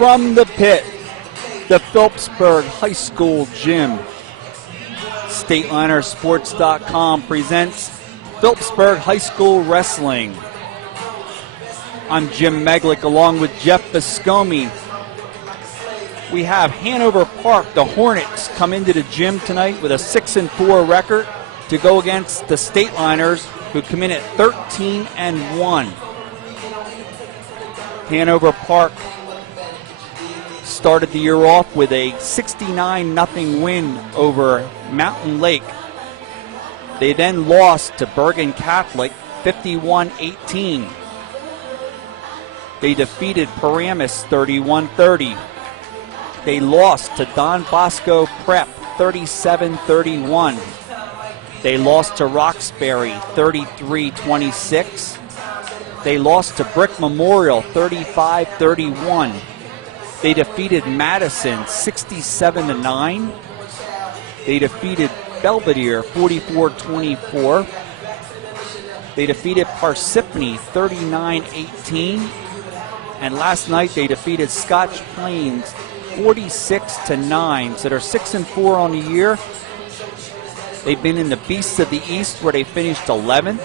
From the pit, the Phillipsburg High School Gym. StatelinerSports.com presents Phillipsburg High School Wrestling. I'm Jim Meglick along with Jeff Viscomi. We have Hanover Park, the Hornets, come into the gym tonight with a 6-4 record to go against the Stateliners, who come in at 13-1. Hanover Park started the year off with a 69-0 win over Mountain Lake. They then lost to Bergen Catholic 51-18. They defeated Paramus 31-30. They lost to Don Bosco Prep 37-31. They lost to Roxbury 33-26. They lost to Brick Memorial 35-31. They defeated Madison 67-9. They defeated Belvedere 44-24. They defeated Parsippany 39-18. And last night they defeated Scotch Plains 46-9. So they're 6-4 on the year. They've been in the Beasts of the East, where they finished 11th.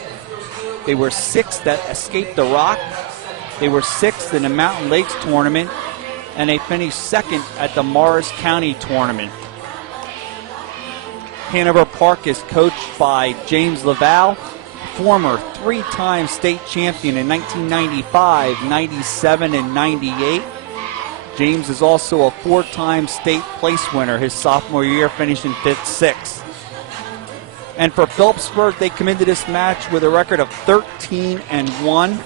They were 6th that escaped the Rock. They were 6th in the Mountain Lakes tournament. And they finished 2nd at the Morris County tournament. Hanover Park is coached by James Laval, former 3-time state champion in 1995, 97, and 98. James is also a 4-time state place winner his sophomore year, finishing 5th, 6th. And for Phillipsburg, they come into this match with a record of 13-1.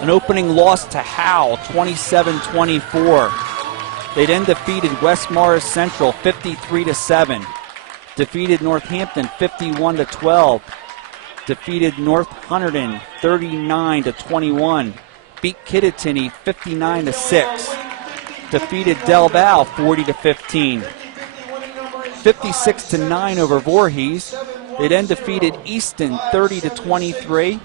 An opening loss to Howell, 27-24. They then defeated West Morris Central 53-7. Defeated Northampton 51-12. Defeated North Hunterdon 39-21. Beat Kittatinny 59-6. Defeated Del Val 40-15. 56-9 over Voorhees. They then defeated Easton 30-23.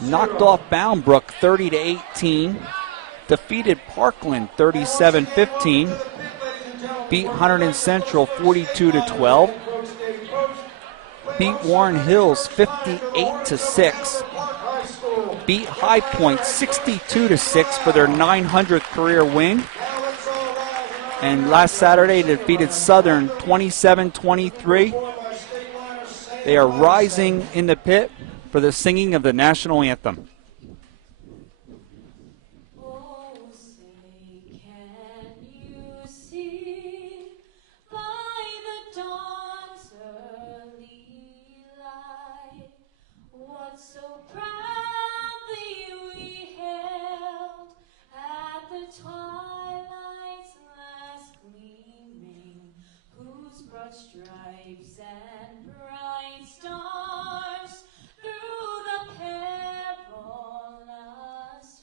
Knocked off Boundbrook 30-18. Defeated Parkland 37-15. Beat Hunterdon Central 42-12. Beat Warren Hills 58-6. Beat High Point 62-6 for their 900th career win. And last Saturday they defeated Southern 27-23. They are rising in the pit for the singing of the national anthem. Oh, say, can you see by the dawn's early light what so proudly we hailed at the twilight's last gleaming, whose broad stripes and bright stars through the perilous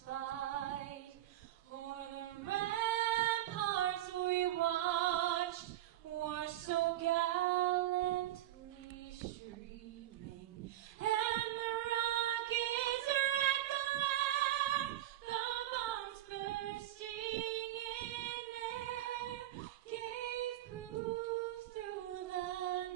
fight, o'er the ramparts we watched, were so gallantly streaming, and the rockets red glare, the bombs bursting in air, gave proof through the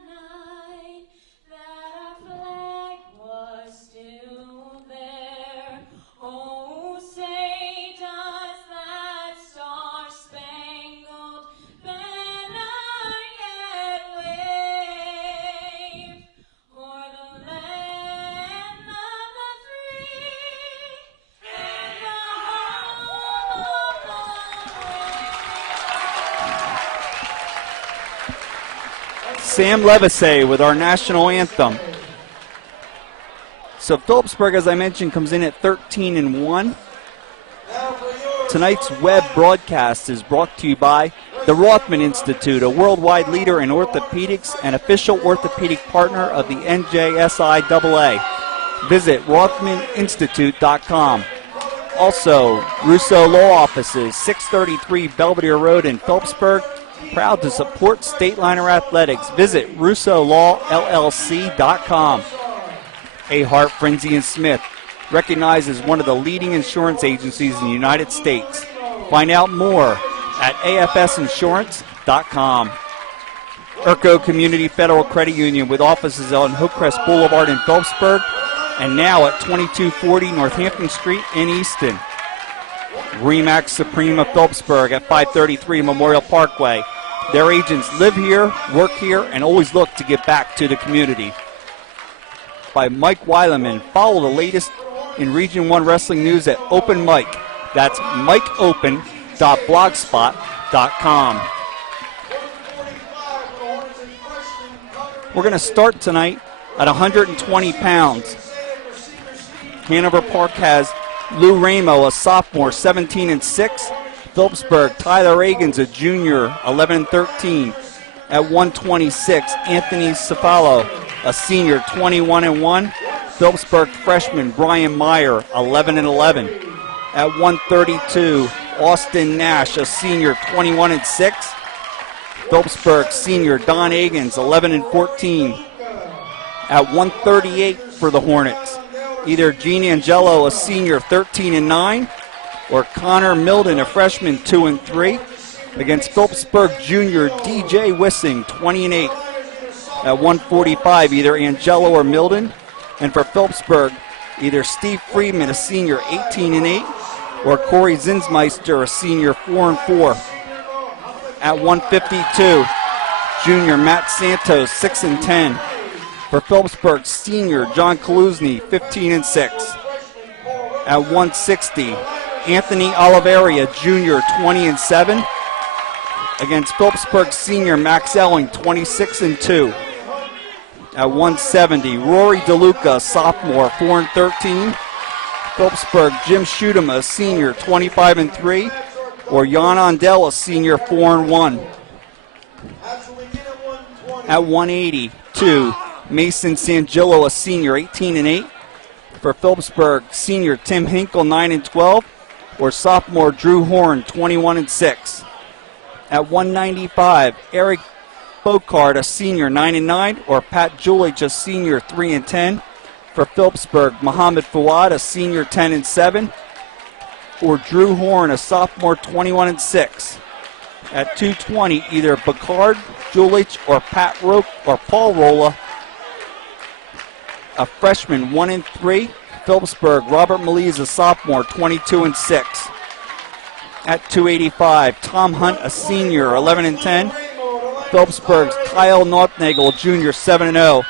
night that our flag was still there. Oh, say does that star-spangled banner yet wave o'er the land of the free and the home of the brave? Sam Levisay with our national anthem. So Phillipsburg, as I mentioned, comes in at 13-1. Tonight's web broadcast is brought to you by the Rothman Institute, a worldwide leader in orthopedics and official orthopedic partner of the NJSIAA. Visit RothmanInstitute.com. Also, Russo Law Offices, 633 Belvedere Road in Phillipsburg. Proud to support Stateliner Athletics. Visit RussoLawLLC.com. A. Hart, Frenzy & Smith, recognized as one of the leading insurance agencies in the United States. Find out more at afsinsurance.com. Urco Community Federal Credit Union with offices on Hillcrest Boulevard in Phillipsburg and now at 2240 Northampton Street in Easton. Remax Supreme of Phillipsburg at 533 Memorial Parkway. Their agents live here, work here, and always look to give back to the community. By Mike Weileman. Follow the latest in Region 1 wrestling news at Open Mike. That's mikeopen.blogspot.com. We're going to start tonight at 120 pounds. Hanover Park has Lou Ramo, a sophomore, 17-6. Phillipsburg, Tyler Agins, a junior, 11-13. At 126, Anthony Cefalo, a senior, 21-1. Phillipsburg freshman Brian Meyer, 11-11. At 132, Austin Nash, a senior, 21-6. Phillipsburg senior Don Agins, 11-14. At 138 for the Hornets, either Gene Angelo, a senior, 13-9, or Connor Milden, a freshman, 2-3. Against Phillipsburg junior DJ Wissing, 20-8. At 145, either Angelo or Milden. And for Phillipsburg, either Steve Friedman, a senior, 18-8, or Corey Zinsmeister, a senior, 4-4. At 152, junior Matt Santos, 6-10. For Phillipsburg, senior John Kaluzny, 15-6. At 160, Anthony Oliveria, junior, 20-7. Against Phillipsburg senior Max Elling, 26-2. At 170, Rory DeLuca, sophomore, 4-13. Phillipsburg Jim Shootem, a senior, 25-3. Or Jan Ondell, a senior, 4-1. At 182, Mason Sangillo, a senior, 18-8. For Phillipsburg, senior Tim Hinkle, 9-12. Or sophomore Drew Horn, 21-6. At 195, Eric Bocard, a senior, 9-9. Or Pat Julich, a senior, 3-10. For Phillipsburg, Muhammad Fawad, a senior, 10-7. Or Drew Horn, a sophomore, 21-6. At 220, either Bacard, Julich, or Pat Roke or Paul Rolla, a freshman, 1-3. Phillipsburg, Robert Maliz, a sophomore, 22-6. At 285, Tom Hunt, a senior, 11-10. Phillipsburg's Kyle Nothnagel, junior, 7-0.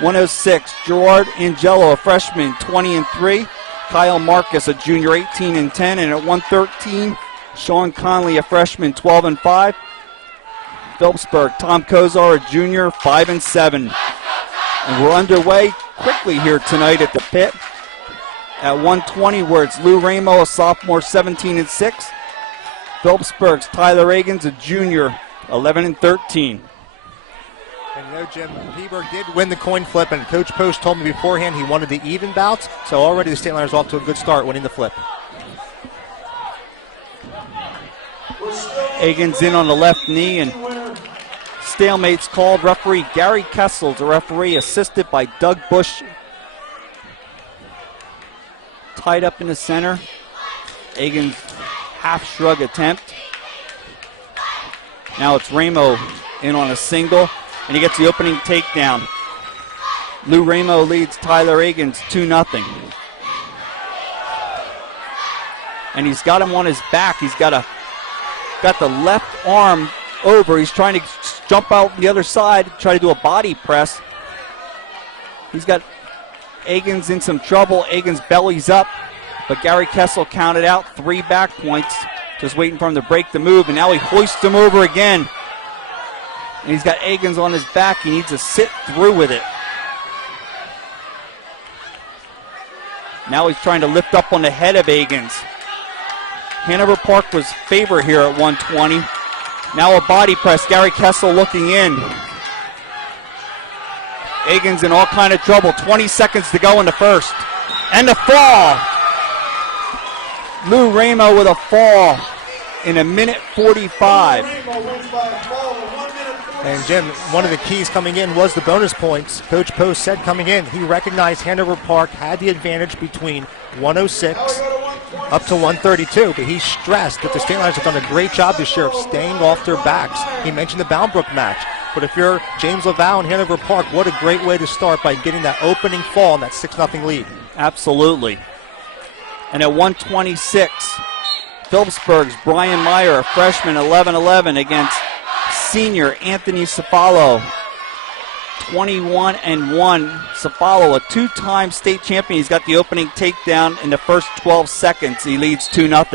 106, Gerard Angelo, a freshman, 20-3. Kyle Marcus, a junior, 18-10. And at 113, Sean Conley, a freshman, 12-5. Phillipsburg, Tom Kozar, a junior, 5-7. And we're underway quickly here tonight at the pit. At 120, where it's Lou Ramo, a sophomore, 17-6. Phillipsburg's Tyler Agins, a junior, 11-13. And you know, Jim, Peaburg did win the coin flip, and Coach Post told me beforehand he wanted the even bouts, so already the State Liners off to a good start winning the flip. Agins in on the left knee, and stalemate's called. Referee Gary Kessel's the referee, assisted by Doug Bush. Tied up in the center. Agins half shrug attempt. Now it's Ramo in on a single, and he gets the opening takedown. Lou Ramo leads Tyler Agins 2-0. And he's got him on his back. He's got the left arm over. He's trying to jump out the other side, try to do a body press. He's got Agins in some trouble. Agins bellies up, but Gary Kessel counted out 3 back points. Just waiting for him to break the move, and now he hoists him over again. And he's got Agins on his back. He needs to sit through with it. Now he's trying to lift up on the head of Agins. Hanover Park was favor here at 120. Now a body press. Gary Kessel looking in. Agins in all kind of trouble. 20 seconds to go in the first. And the fall. Lou Ramo with a fall in 1:45. And Jim, one of the keys coming in was the bonus points. Coach Post said coming in, he recognized Hanover Park had the advantage between 106 up to 132, but he stressed that the State Liners have done a great job this year of staying off their backs. He mentioned the Boundbrook match, but if you're James Laval and Hanover Park, what a great way to start by getting that opening fall and that 6-0 lead. Absolutely. And at 126, Phillipsburg's Brian Meyer, a freshman, 11-11 against senior Anthony Cefalo, 21-1. Cefalo, a two-time state champion. He's got the opening takedown in the first 12 seconds. He leads 2-0.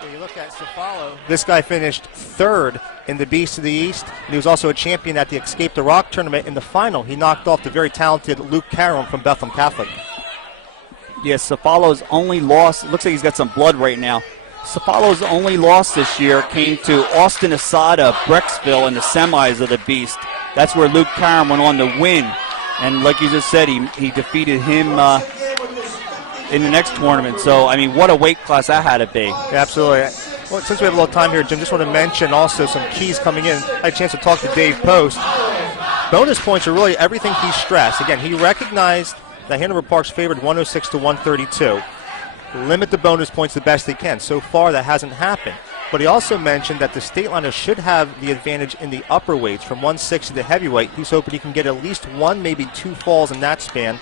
When you look at Cefalo, this guy finished third in the Beast of the East, and he was also a champion at the Escape the Rock tournament. In the final, he knocked off the very talented Luke Caron from Bethlehem Catholic. Yes, Cefalo's only loss, looks like he's got some blood right now. Cefalo's only loss this year came to Austin Asada of Brecksville in the semis of the Beast. That's where Luke Caron went on to win. And like you just said, he defeated him in the next tournament. So, I mean, what a weight class that had to be. Yeah, absolutely. Well, since we have a little time here, Jim, just want to mention also some keys coming in. I had a chance to talk to Dave Post. Bonus points are really everything he stressed. Again, he recognized that Hanover Park's favored 106 to 132. Limit the bonus points the best they can. So far, that hasn't happened. But he also mentioned that the State Liners should have the advantage in the upper weights from 160 to heavyweight. He's hoping he can get at least one, maybe two falls in that span.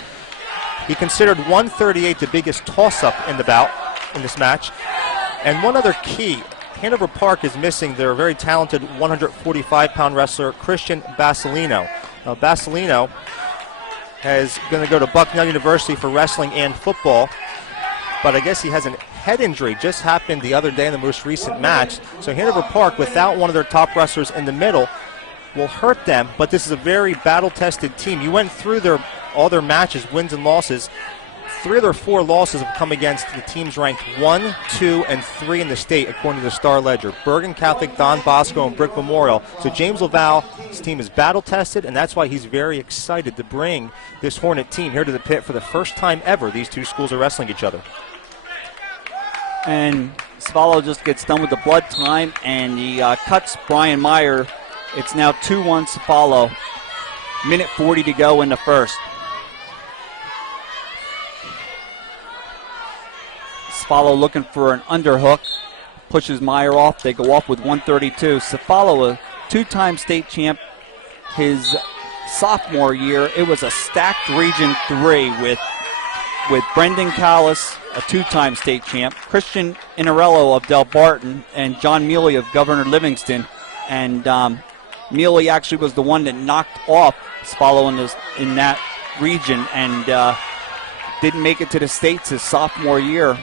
He considered 138 the biggest toss-up in the bout in this match. And one other key, Hanover Park is missing their very talented 145-pound wrestler, Christian Basilino. Now, Basilino is going to go to Bucknell University for wrestling and football, but I guess he has a head injury, just happened the other day in the most recent match. So Hanover Park, without one of their top wrestlers in the middle, will hurt them, but this is a very battle-tested team. You went through all their matches, wins and losses. 3 of their 4 losses have come against the teams ranked 1, 2, and 3 in the state, according to the Star Ledger. Bergen Catholic, Don Bosco, and Brick Memorial. So James Laval's team is battle-tested, and that's why he's very excited to bring this Hornet team here to the pit for the first time ever. These two schools are wrestling each other. And Cefalo just gets done with the blood time, and he cuts Brian Meyer. It's now 2-1 Cefalo. Minute 40 to go in the first. Cefalo looking for an underhook. Pushes Meyer off. They go off with 132. Cefalo, a two-time state champ. His sophomore year, it was a stacked Region 3 with Brendan Callis, a two-time state champ, Christian Inarello of Del Barton, and John Mealy of Governor Livingston. And Mealy actually was the one that knocked off Cefalo in that region and didn't make it to the States his sophomore year.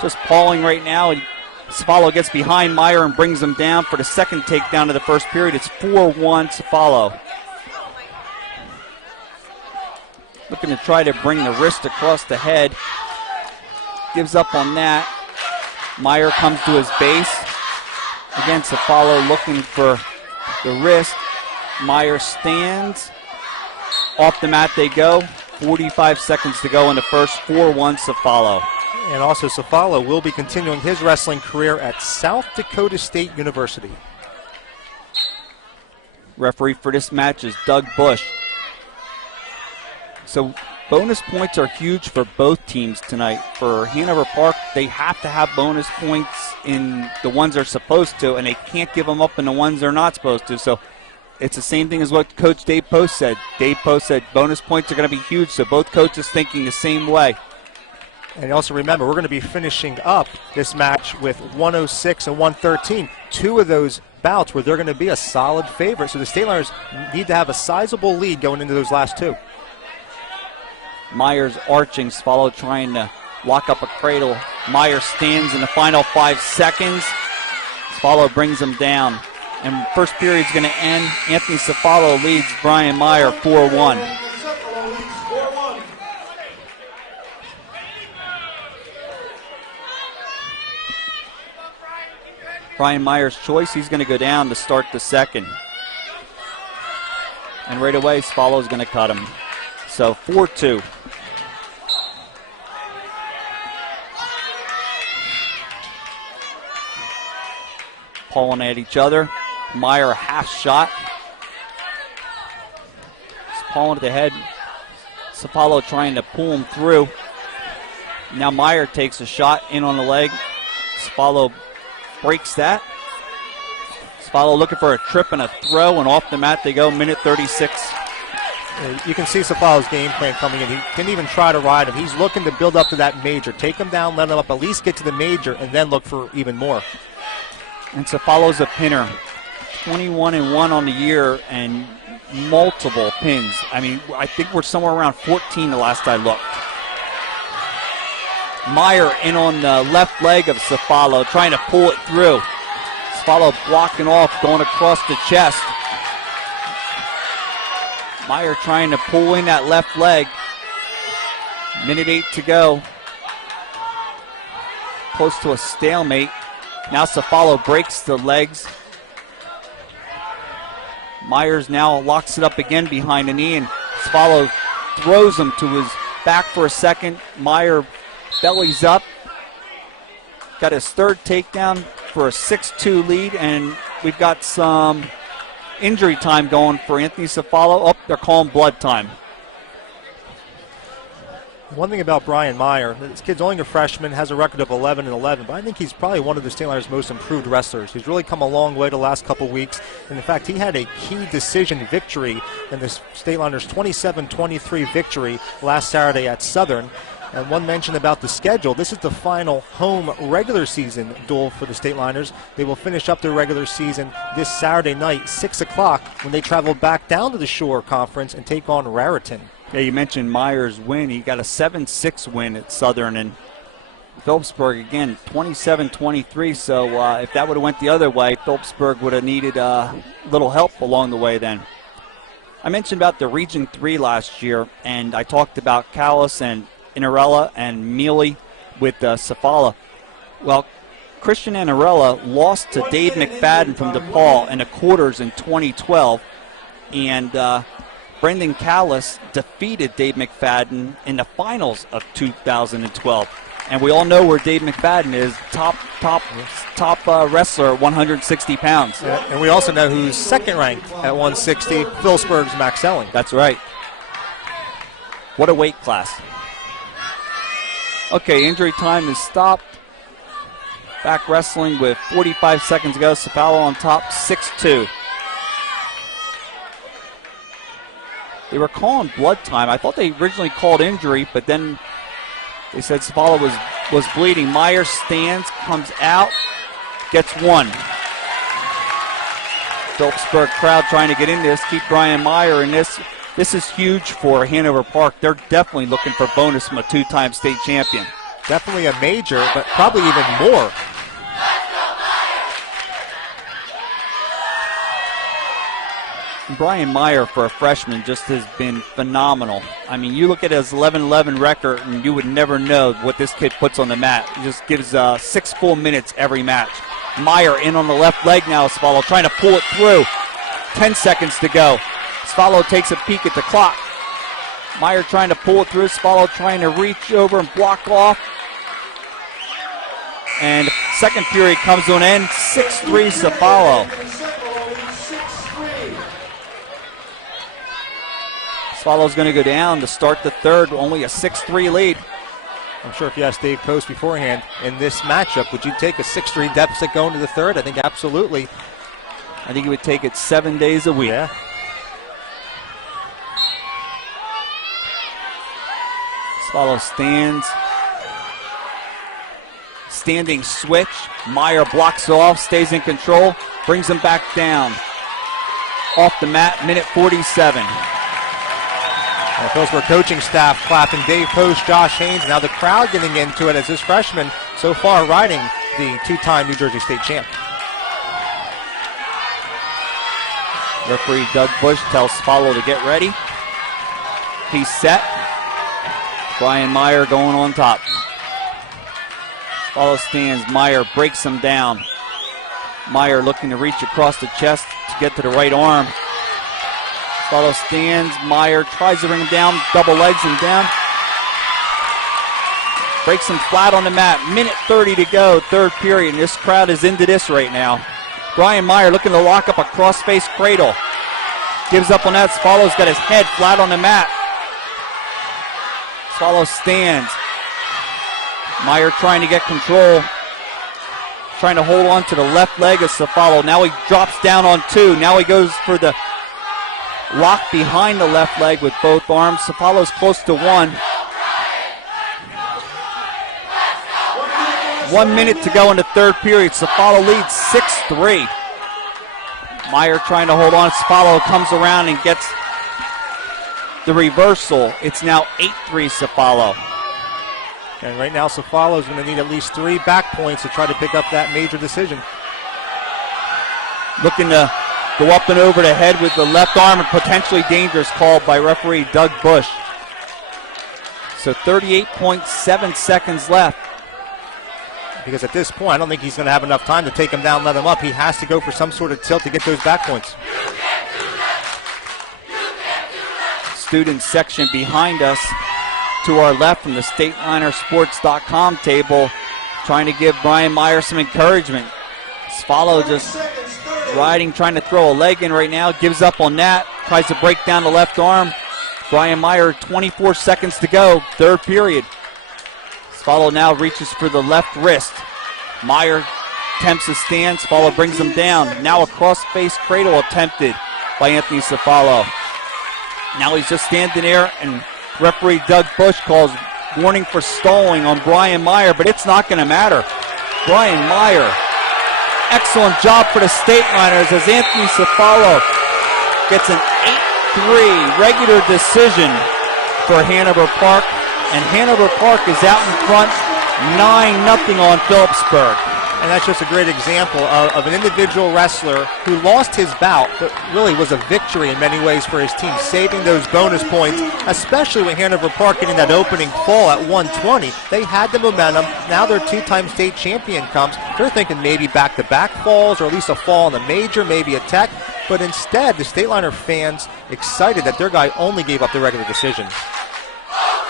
Just pawing right now, and Cefalo gets behind Meyer and brings him down for the second takedown of the first period. It's 4-1 Cefalo. Looking to try to bring the wrist across the head. Gives up on that. Meyer comes to his base. Again, Cefalo looking for the wrist. Meyer stands. Off the mat they go. 45 seconds to go in the first. 4-1 Cefalo. And also Cefalo will be continuing his wrestling career at South Dakota State University. Referee for this match is Doug Bush. So bonus points are huge for both teams tonight. For Hanover Park, they have to have bonus points in the ones they're supposed to, and they can't give them up in the ones they're not supposed to. So it's the same thing as what Coach Dave Post said. Dave Post said bonus points are going to be huge, so both coaches thinking the same way. And also remember, we're going to be finishing up this match with 106 and 113. 2 of those bouts where they're going to be a solid favorite. So the State Liners need to have a sizable lead going into those last 2. Meyer's arching, Cefalo trying to lock up a cradle. Meyer stands in the final 5 seconds. Cefalo brings him down. And first period's going to end. Anthony Cefalo leads Brian Meyer 4-1. Brian Meyer's choice, he's going to go down to start the second. And right away, Cefalo's going to cut him. So 4-2. pulling at each other. Meyer half shot. He's pulling at the head. Cefalo trying to pull him through. Now Meyer takes a shot in on the leg. Cefalo breaks that. Cefalo looking for a trip and a throw, and off the mat they go, minute 36. You can see Cefalo's game plan coming in. He didn't even try to ride him. He's looking to build up to that major. Take him down, let him up, at least get to the major, and then look for even more. And Cefalo's a pinner. 21-1 on the year and multiple pins. I mean, I think we're somewhere around 14 the last I looked. Meyer in on the left leg of Cefalo, trying to pull it through. Cefalo blocking off, going across the chest. Meyer trying to pull in that left leg. Minute 8 to go. Close to a stalemate. Now Cefalo breaks the legs. Myers now locks it up again behind the knee, and Cefalo throws him to his back for a second. Meyer bellies up. Got his third takedown for a 6-2 lead, and we've got some injury time going for Anthony Cefalo. Oh, they're calling blood time. One thing about Brian Meyer, this kid's only a freshman, has a record of 11-11, but I think he's probably one of the State Liners' most improved wrestlers. He's really come a long way the last couple weeks, and in fact, he had a key decision victory in this State Liners' 27-23 victory last Saturday at Southern. And one mention about the schedule, this is the final home regular season duel for the State Liners. They will finish up their regular season this Saturday night, 6 o'clock, when they travel back down to the Shore Conference and take on Raritan. Yeah, you mentioned Meyer's win. He got a 7-6 win at Southern, and Phillipsburg, again, 27-23. So if that would have went the other way, Phillipsburg would have needed a little help along the way then. I mentioned about the Region 3 last year, and I talked about Callis and Inarella and Mealy with Cefalo. Well, Christian Inarella lost to Dave McFadden from DePaul in the quarters in 2012, and Brendan Callis defeated Dave McFadden in the finals of 2012. And we all know where Dave McFadden is, top wrestler at 160 pounds. Yeah, and we also know who's second ranked at 160, Phillipsburg's Max Selling. That's right. What a weight class. Okay, injury time is stopped. Back wrestling with 45 seconds to go. Cefalo on top, 6-2. They were calling blood time. I thought they originally called injury, but then they said Cefalo was bleeding. Meyer stands, comes out, gets one. Phillipsburg crowd trying to get in this, keep Brian Meyer in this. This is huge for Hanover Park. They're definitely looking for bonus from a two-time state champion. Definitely a major, but probably even more. Brian Meyer, for a freshman, just has been phenomenal. I mean, you look at his 11-11 record, and you would never know what this kid puts on the mat. He just gives 6 full minutes every match. Meyer in on the left leg now, Cefalo trying to pull it through. 10 seconds to go. Cefalo takes a peek at the clock. Meyer trying to pull it through. Cefalo trying to reach over and block off. And second period comes to an end. 6-3 Cefalo. Cefalo's going to go down to start the third. Only a 6-3 lead. I'm sure if you asked Dave Post beforehand, in this matchup, would you take a 6-3 deficit going to the third? I think absolutely. I think he would take it 7 days a week. Yeah. Cefalo stands. Standing switch. Meyer blocks it off, stays in control, brings him back down. Off the mat, minute 47. The Phillipsburg coaching staff clapping. Dave Post, Josh Haynes. Now the crowd getting into it as this freshman so far riding the two-time New Jersey State champ. Referee Doug Bush tells Cefalo to get ready. He's set. Brian Meyer going on top. Cefalo stands. Meyer breaks him down. Meyer looking to reach across the chest to get to the right arm. Cefalo stands. Meyer tries to bring him down. Double legs him down. Breaks him flat on the mat. Minute 30 to go, third period. And this crowd is into this right now. Brian Meyer looking to lock up a cross-face cradle. Gives up on that. Swallow's got his head flat on the mat. Swallow stands. Meyer trying to get control. Trying to hold on to the left leg of Swallow. Now he drops down on two. Now he goes for the lock behind the left leg with both arms. Swallow's close to one. 1 minute to go in the third period. Swallow leads 6-3. Meyer trying to hold on. Swallow comes around and gets the reversal. It's now 8-3 Swallow. And right now, Swallow is going to need at least 3 back points to try to pick up that major decision. Looking to go up and over the head with the left arm, and potentially dangerous call by referee Doug Bush. So 38.7 seconds left. Because at this point, I don't think he's going to have enough time to take him down, let him up. He has to go for some sort of tilt to get those back points. Student section behind us to our left from the StatelinerSports.com table, trying to give Brian Meyer some encouragement. Swallow just riding, trying to throw a leg in right now. Gives up on that. Tries to break down the left arm. Brian Meyer, 24 seconds to go, third period. Swallow now reaches for the left wrist. Meyer attempts to stand. Swallow brings him down. Now a cross-face cradle attempted by Anthony Swallow. Now he's just standing there, and referee Doug Bush calls warning for stalling on Brian Meyer, but it's not going to matter. Brian Meyer, excellent job for the Stateliners as Anthony Swallow gets an 8-3 regular decision for Hanover Park. And Hanover Park is out in front, 9-0 on Phillipsburg. And that's just a great example of an individual wrestler who lost his bout, but really was a victory in many ways for his team, saving those bonus points, especially with Hanover Park getting that opening fall at 120. They had the momentum. Now their two-time state champion comes. They're thinking maybe back-to-back falls, or at least a fall in the major, maybe a tech. But instead, the Stateliner fans excited that their guy only gave up the regular decision.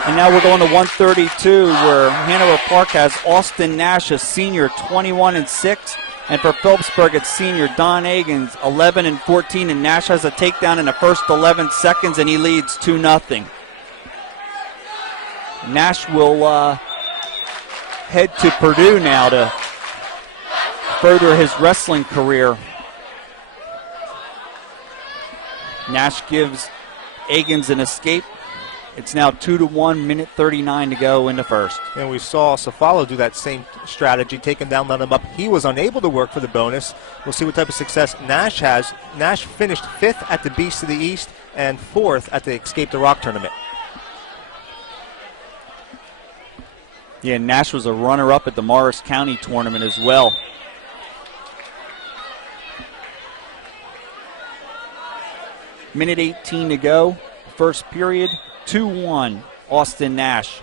And now we're going to 132, where Hanover Park has Austin Nash, a senior, 21-6. And for Phillipsburg, it's senior Don Agins, 11-14. And Nash has a takedown in the first 11 seconds, and he leads 2-0. Nash will head to Purdue now to further his wrestling career. Nash gives Agins an escape. It's now 2-1, minute 39 to go in the first. And we saw Swallow do that same strategy, take him down, let him up. He was unable to work for the bonus. We'll see what type of success Nash has. Nash finished 5th at the Beast of the East and 4th at the Escape the Rock tournament. Yeah, Nash was a runner-up at the Morris County tournament as well. Minute 18 to go, first period. 2-1, Austin Nash.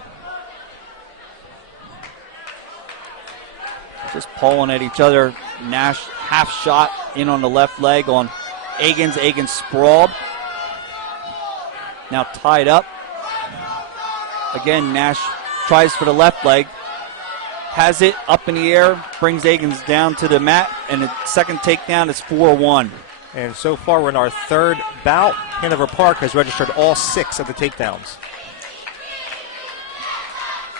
Just pulling at each other. Nash half shot in on the left leg on Agins. Agins sprawled. Now tied up. Again, Nash tries for the left leg. Has it up in the air, brings Agins down to the mat, and the second takedown is 4-1. And so far, we're in our third bout. Hanover Park has registered all 6 of the takedowns.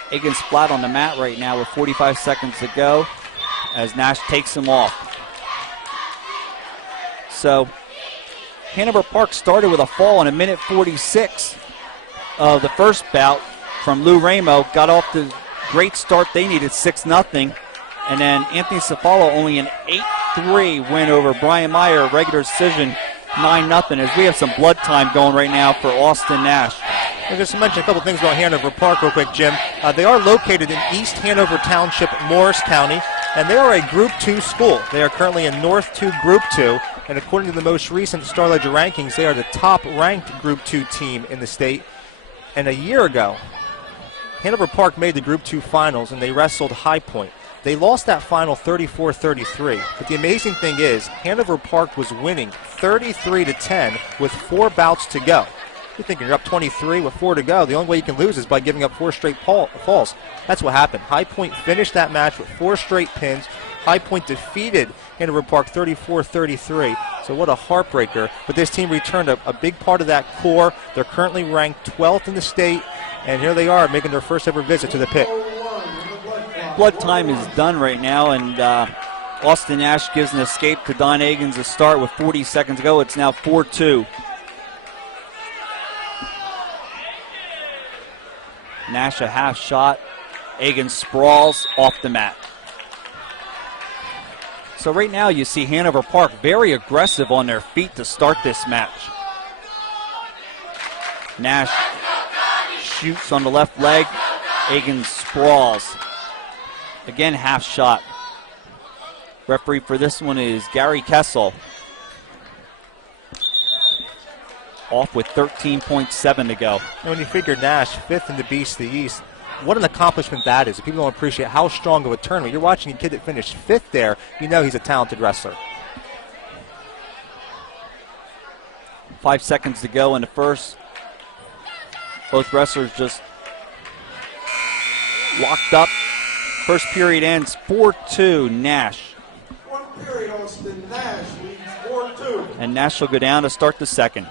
Agins flat on the mat right now with 45 seconds to go as Nash takes him off. So Hanover Park started with a fall in a minute 46 of the first bout from Lou Ramo. Got off the great start they needed, 6-0. And then Anthony Swallow only an 8-3 win over Brian Meyer, regular decision, 9-0, as we have some blood time going right now for Austin Nash. And just to mention a couple things about Hanover Park real quick, Jim. They are located in East Hanover Township, Morris County, and they are a Group 2 school. They are currently in North 2 Group 2, and according to the most recent Star Ledger rankings, they are the top-ranked Group 2 team in the state. And a year ago, Hanover Park made the Group 2 finals, and they wrestled High Point. They lost that final 34-33, but the amazing thing is Hanover Park was winning 33-10 with 4 bouts to go. You're thinking you're up 23 with 4 to go. The only way you can lose is by giving up 4 straight falls. That's what happened. High Point finished that match with 4 straight pins. High Point defeated Hanover Park 34-33. So what a heartbreaker. But this team returned a big part of that core. They're currently ranked 12th in the state, and here they are making their first ever visit to the pit. Blood time is done right now, and Austin Nash gives an escape to Don Agins a start with 40 seconds to go. It's now 4-2. Nash a half shot. Agins sprawls off the mat. So right now you see Hanover Park very aggressive on their feet to start this match. Nash shoots on the left leg. Agins sprawls. Again, half shot. Referee for this one is Gary Kessel. Off with 13.7 to go. And when you figure Nash, 5th in the Beast of the East, what an accomplishment that is. If people don't appreciate how strong of a tournament, you're watching a kid that finished 5th there, you know he's a talented wrestler. 5 seconds to go in the first. Both wrestlers just locked up. First period ends 4-2 Nash. One period, Austin Nash leads 4-2. And Nash will go down to start the second.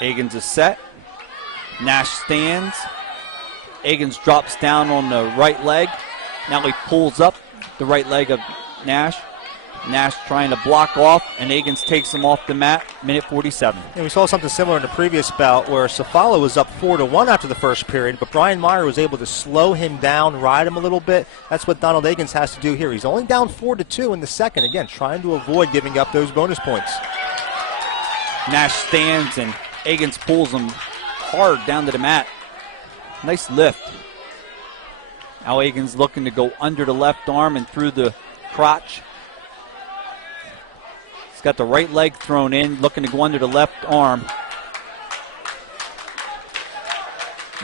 Agins is set. Nash stands. Agins drops down on the right leg. Now he pulls up the right leg of Nash. Nash trying to block off, and Agins takes him off the mat. Minute 47. And we saw something similar in the previous bout where Safala was up 4-1 after the first period, but Brian Meyer was able to slow him down, ride him a little bit. That's what Donald Agins has to do here. He's only down 4-2 in the second. Again, trying to avoid giving up those bonus points. Nash stands, and Agins pulls him hard down to the mat. Nice lift. Now Agins looking to go under the left arm and through the crotch. He's got the right leg thrown in, looking to go under the left arm.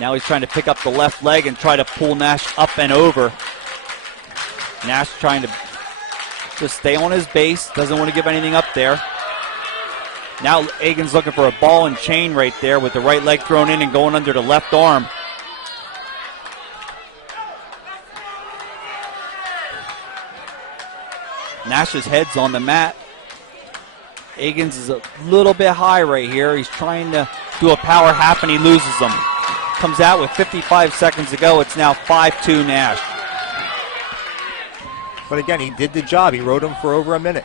Now he's trying to pick up the left leg and try to pull Nash up and over. Nash trying to just stay on his base, doesn't want to give anything up there. Now Agins looking for a ball and chain right there with the right leg thrown in and going under the left arm. Nash's head's on the mat. Agins is a little bit high right here. He's trying to do a power half and he loses them. Comes out with 55 seconds to go. It's now 5-2 Nash. But again, he did the job. He rode him for over a minute.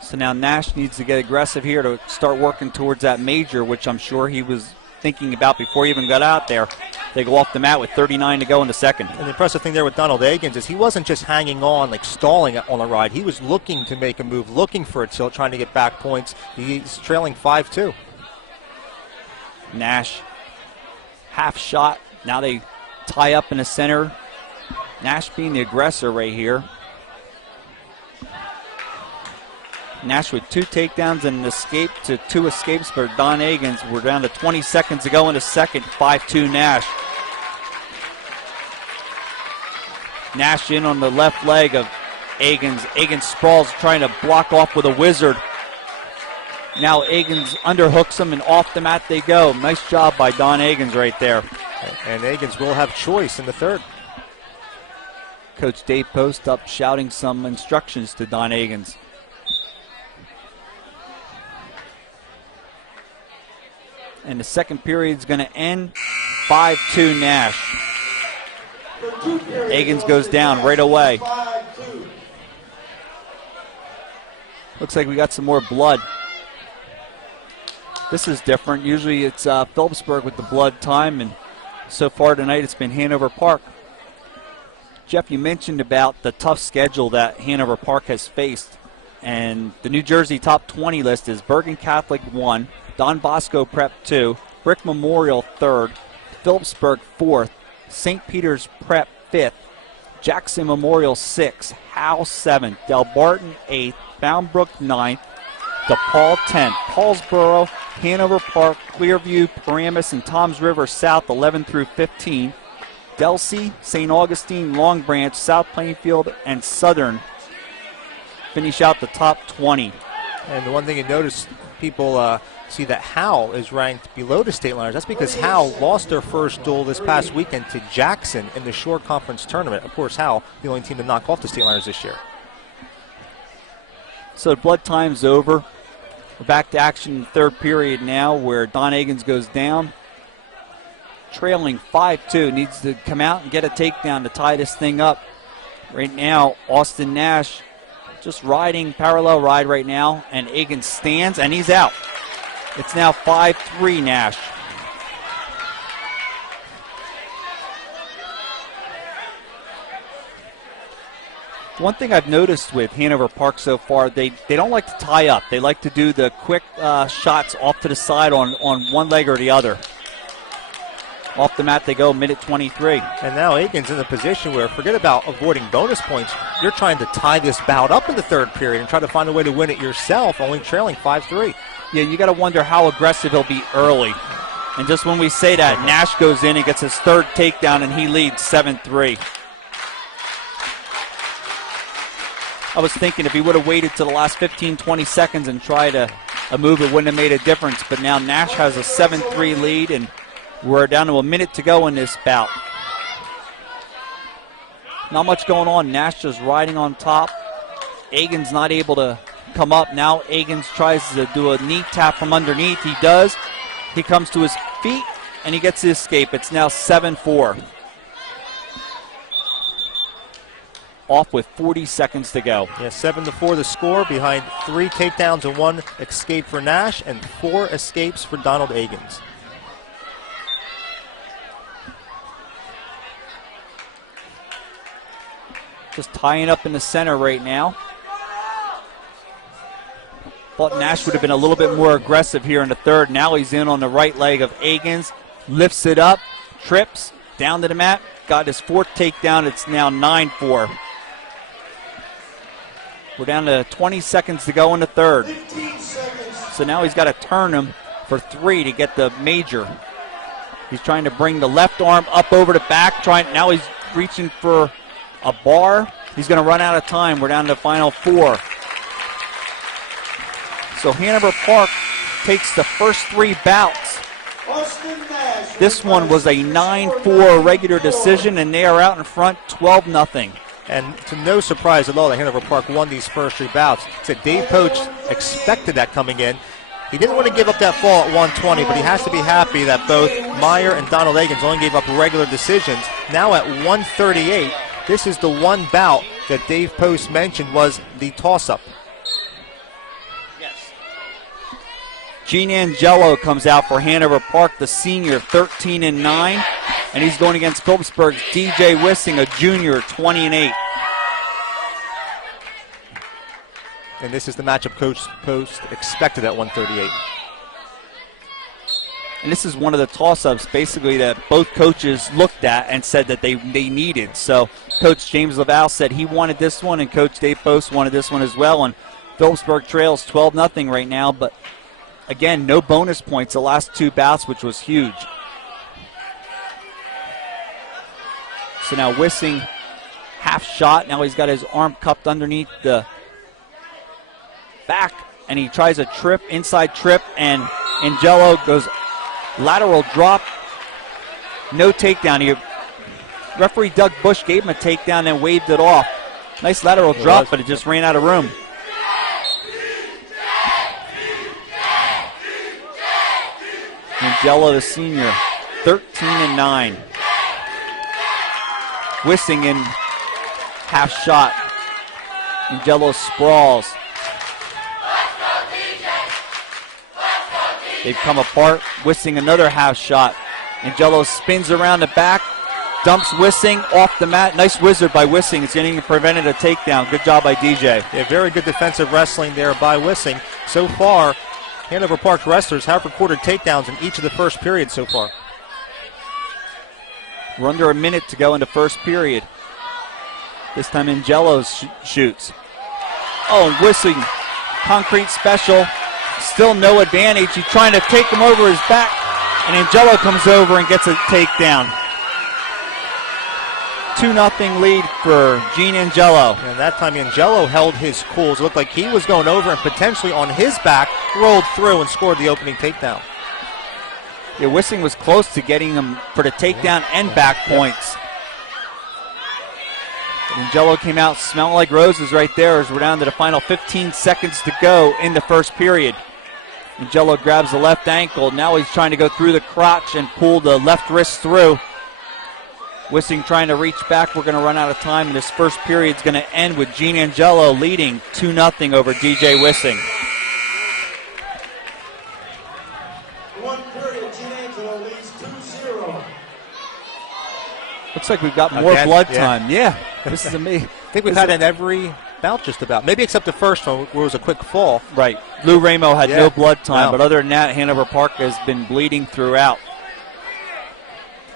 So now Nash needs to get aggressive here to start working towards that major, which I'm sure he was thinking about before he even got out there. They go off the mat with 39 to go in the second. And the impressive thing there with Donald Agins is he wasn't just hanging on, like stalling on the ride. He was looking to make a move, looking for a tilt, trying to get back points. He's trailing 5-2. Nash, half shot. Now they tie up in the center. Nash being the aggressor right here. Nash with 2 takedowns and an escape to 2 escapes for Don Agins. We're down to 20 seconds to go in the second. 5-2 Nash. Nash in on the left leg of Agins. Agins sprawls trying to block off with a wizard. Now Agins underhooks him and off the mat they go. Nice job by Don Agins right there. And Agins will have choice in the third. Coach Dave Post up shouting some instructions to Don Agins. And the second period is going to end 5-2 Nash. Agins goes down right away. Looks like we got some more blood. This is different. Usually it's Phillipsburg with the blood time, and so far tonight it's been Hanover Park. Jeff, you mentioned about the tough schedule that Hanover Park has faced, and the New Jersey top 20 list is Bergen Catholic 1, Don Bosco Prep 2, Brick Memorial 3rd, Phillipsburg 4th, St. Peter's Prep 5th, Jackson Memorial 6th, Howe 7th, Del Barton 8th, Boundbrook 9th, DePaul 10th, Paulsboro, Hanover Park, Clearview, Paramus, and Toms River South 11 through 15, Delsea, St. Augustine, Long Branch, South Plainfield, and Southern finish out the top 20. And the one thing you notice, people see that Howell is ranked below the state liners. That's because Howell lost their first duel this past weekend to Jackson in the Shore Conference tournament. Of course, Howell, the only team to knock off the state liners this year. So blood time's over. We're back to action in the third period now, where Don Egan's goes down. Trailing 5-2, needs to come out and get a takedown to tie this thing up. Right now, Austin Nash just riding parallel ride right now, and Egan stands, and he's out. It's now 5-3 Nash. One thing I've noticed with Hanover Park so far, they don't like to tie up. They like to do the quick shots off to the side on one leg or the other. Off the mat they go, minute 23. And now Egan's in the position where, forget about avoiding bonus points, you're trying to tie this bout up in the third period and try to find a way to win it yourself, only trailing 5-3. Yeah, you got to wonder how aggressive he'll be early. And just when we say that, Nash goes in and gets his third takedown, and he leads 7-3. I was thinking if he would have waited to the last 15, 20 seconds and tried a move, it wouldn't have made a difference. But now Nash has a 7-3 lead, and we're down to a minute to go in this bout. Not much going on. Nash just riding on top. Egan's not able to come up. Now Egan's tries to do a knee tap from underneath. He does. He comes to his feet, and he gets the escape. It's now 7-4. Off with 40 seconds to go. Yeah, 7-4 the score, behind 3 takedowns and 1 escape for Nash and 4 escapes for Donald Egan's. Just tying up in the center right now. Thought Nash would have been a little bit more aggressive here in the third. Now he's in on the right leg of Egan's. Lifts it up, trips, down to the mat. Got his 4th takedown. It's now 9-4. We're down to 20 seconds to go in the third. So now he's got to turn him for 3 to get the major. He's trying to bring the left arm up over the back. Now he's reaching for a bar. He's going to run out of time. We're down to the final 4. So Hanover Park takes the first 3 bouts. This one was a 9-4 regular decision, and they are out in front 12-0. And to no surprise at all that Hanover Park won these first 3 bouts. Said Dave Poach expected that coming in. He didn't want to give up that fall at 120, but he has to be happy that both Meyer and Donald Egan's only gave up regular decisions. Now at 138, this is the one bout that Dave Post mentioned was the toss-up. Yes. Gene Angelo comes out for Hanover Park, the senior, 13-9. And he's going against Phillipsburg's DJ Wissing, a junior, 20-8. And this is the matchup Coach Post expected at 138. And this is one of the toss-ups, basically, that both coaches looked at and said that they needed. So Coach James Laval said he wanted this one, and Coach Dave Post wanted this one as well. And Phillipsburg trails 12-0 right now. But, again, no bonus points the last 2 bouts, which was huge. So now Wissing, half shot. Now he's got his arm cupped underneath the back, and he tries a trip, inside trip, and Angelo goes lateral drop. No takedown. Referee Doug Bush gave him a takedown and waved it off. Nice lateral drop, but it just ran out of room. Angelo, the senior, 13-9. Wissing in half shot. Angelo sprawls. They've come apart. Wissing another half shot. Angelo spins around the back, dumps Wissing off the mat. Nice wizard by Wissing. It's getting prevented a takedown. Good job by DJ. Yeah, very good defensive wrestling there by Wissing. So far, Hanover Park wrestlers have recorded takedowns in each of the first periods so far. We're under a minute to go in the first period. This time Angelo shoots. Oh, and Wissing, concrete special. Still no advantage. He's trying to take him over his back, and Angelo comes over and gets a takedown. 2-0 lead for Gene Angelo. And that time Angelo held his cool. It looked like he was going over and potentially on his back, rolled through and scored the opening takedown. Yeah, Wissing was close to getting him for the takedown and back points. Angelo came out smelling like roses right there as we're down to the final 15 seconds to go in the first period. Angelo grabs the left ankle. Now he's trying to go through the crotch and pull the left wrist through. Wissing trying to reach back. We're going to run out of time, and this first period is going to end with Gene Angelo leading 2-0 over DJ Wissing. One period, Gene Angelo leads 2-0. Looks like we've got more Again, blood yeah. time. Yeah, this is amazing. I think we've had it in every bout just about. Maybe except the first one where it was a quick fall. Right. Lou Ramo had Yeah. no blood time, Wow. but other than that, Hanover Park has been bleeding throughout.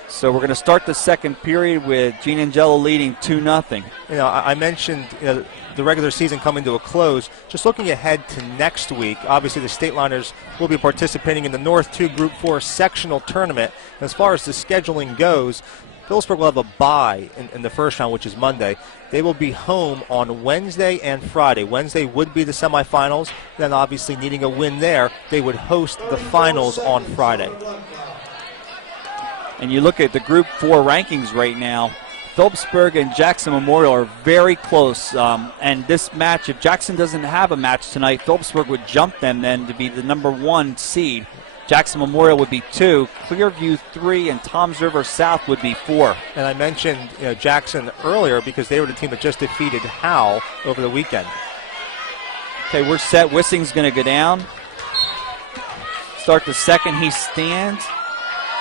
So we're going to start the second period with Gene Angelo leading 2-0. You know, I mentioned the regular season coming to a close. Just looking ahead to next week, obviously the State Liners will be participating in the North 2 Group 4 sectional tournament. As far as the scheduling goes, Phillipsburg will have a bye in the first round, which is Monday. They will be home on Wednesday and Friday. Wednesday would be the semifinals. Then obviously needing a win there, they would host the finals on Friday. And you look at the Group 4 rankings right now, Phillipsburg and Jackson Memorial are very close. And this match, if Jackson doesn't have a match tonight, Phillipsburg would jump them then to be the number 1 seed. Jackson Memorial would be 2, Clearview 3, and Toms River South would be 4. And I mentioned Jackson earlier because they were the team that just defeated Howell over the weekend. Okay, we're set. Wissing's going to go down. Start the second. He stands.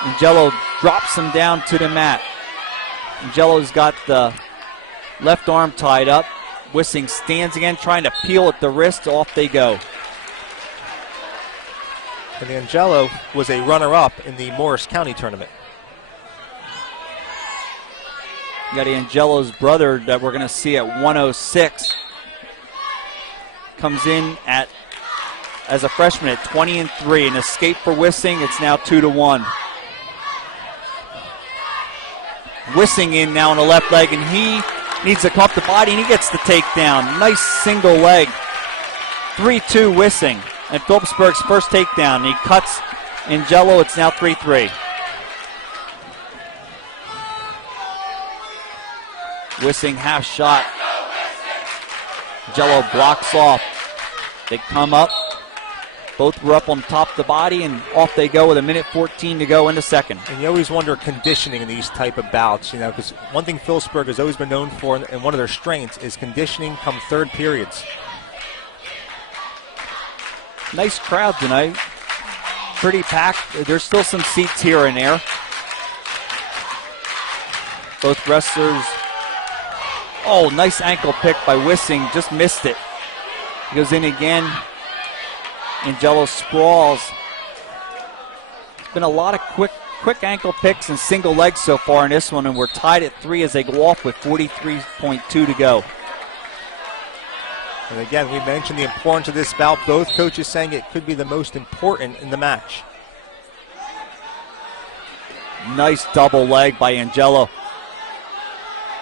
Angelo drops him down to the mat. Angelo's got the left arm tied up. Wissing stands again, trying to peel at the wrist. Off they go. And Angelo was a runner-up in the Morris County tournament. You got Angelo's brother that we're going to see at 106. Comes in as a freshman at 20-3. An escape for Wissing. It's now 2-1. Wissing in now on the left leg, and he needs to come up the body, and he gets the takedown. Nice single leg. 3-2 Wissing. And Phillipsburg's first takedown. He cuts Angelo. It's now 3-3. Wissing half shot. Angelo blocks off. They come up. Both were up on top of the body, and off they go with 1:14 to go in the second. And you always wonder conditioning in these type of bouts, because one thing Phillipsburg has always been known for, and one of their strengths, is conditioning come third periods. Nice crowd tonight. Pretty packed. There's still some seats here and there. Both wrestlers. Oh, nice ankle pick by Wissing. Just missed it. He goes in again. Angelo sprawls. It's been a lot of quick ankle picks and single legs so far in this one, and we're tied at 3 as they go off with 43.2 to go. And again, we mentioned the importance of this bout. Both coaches saying it could be the most important in the match. Nice double leg by Angelo.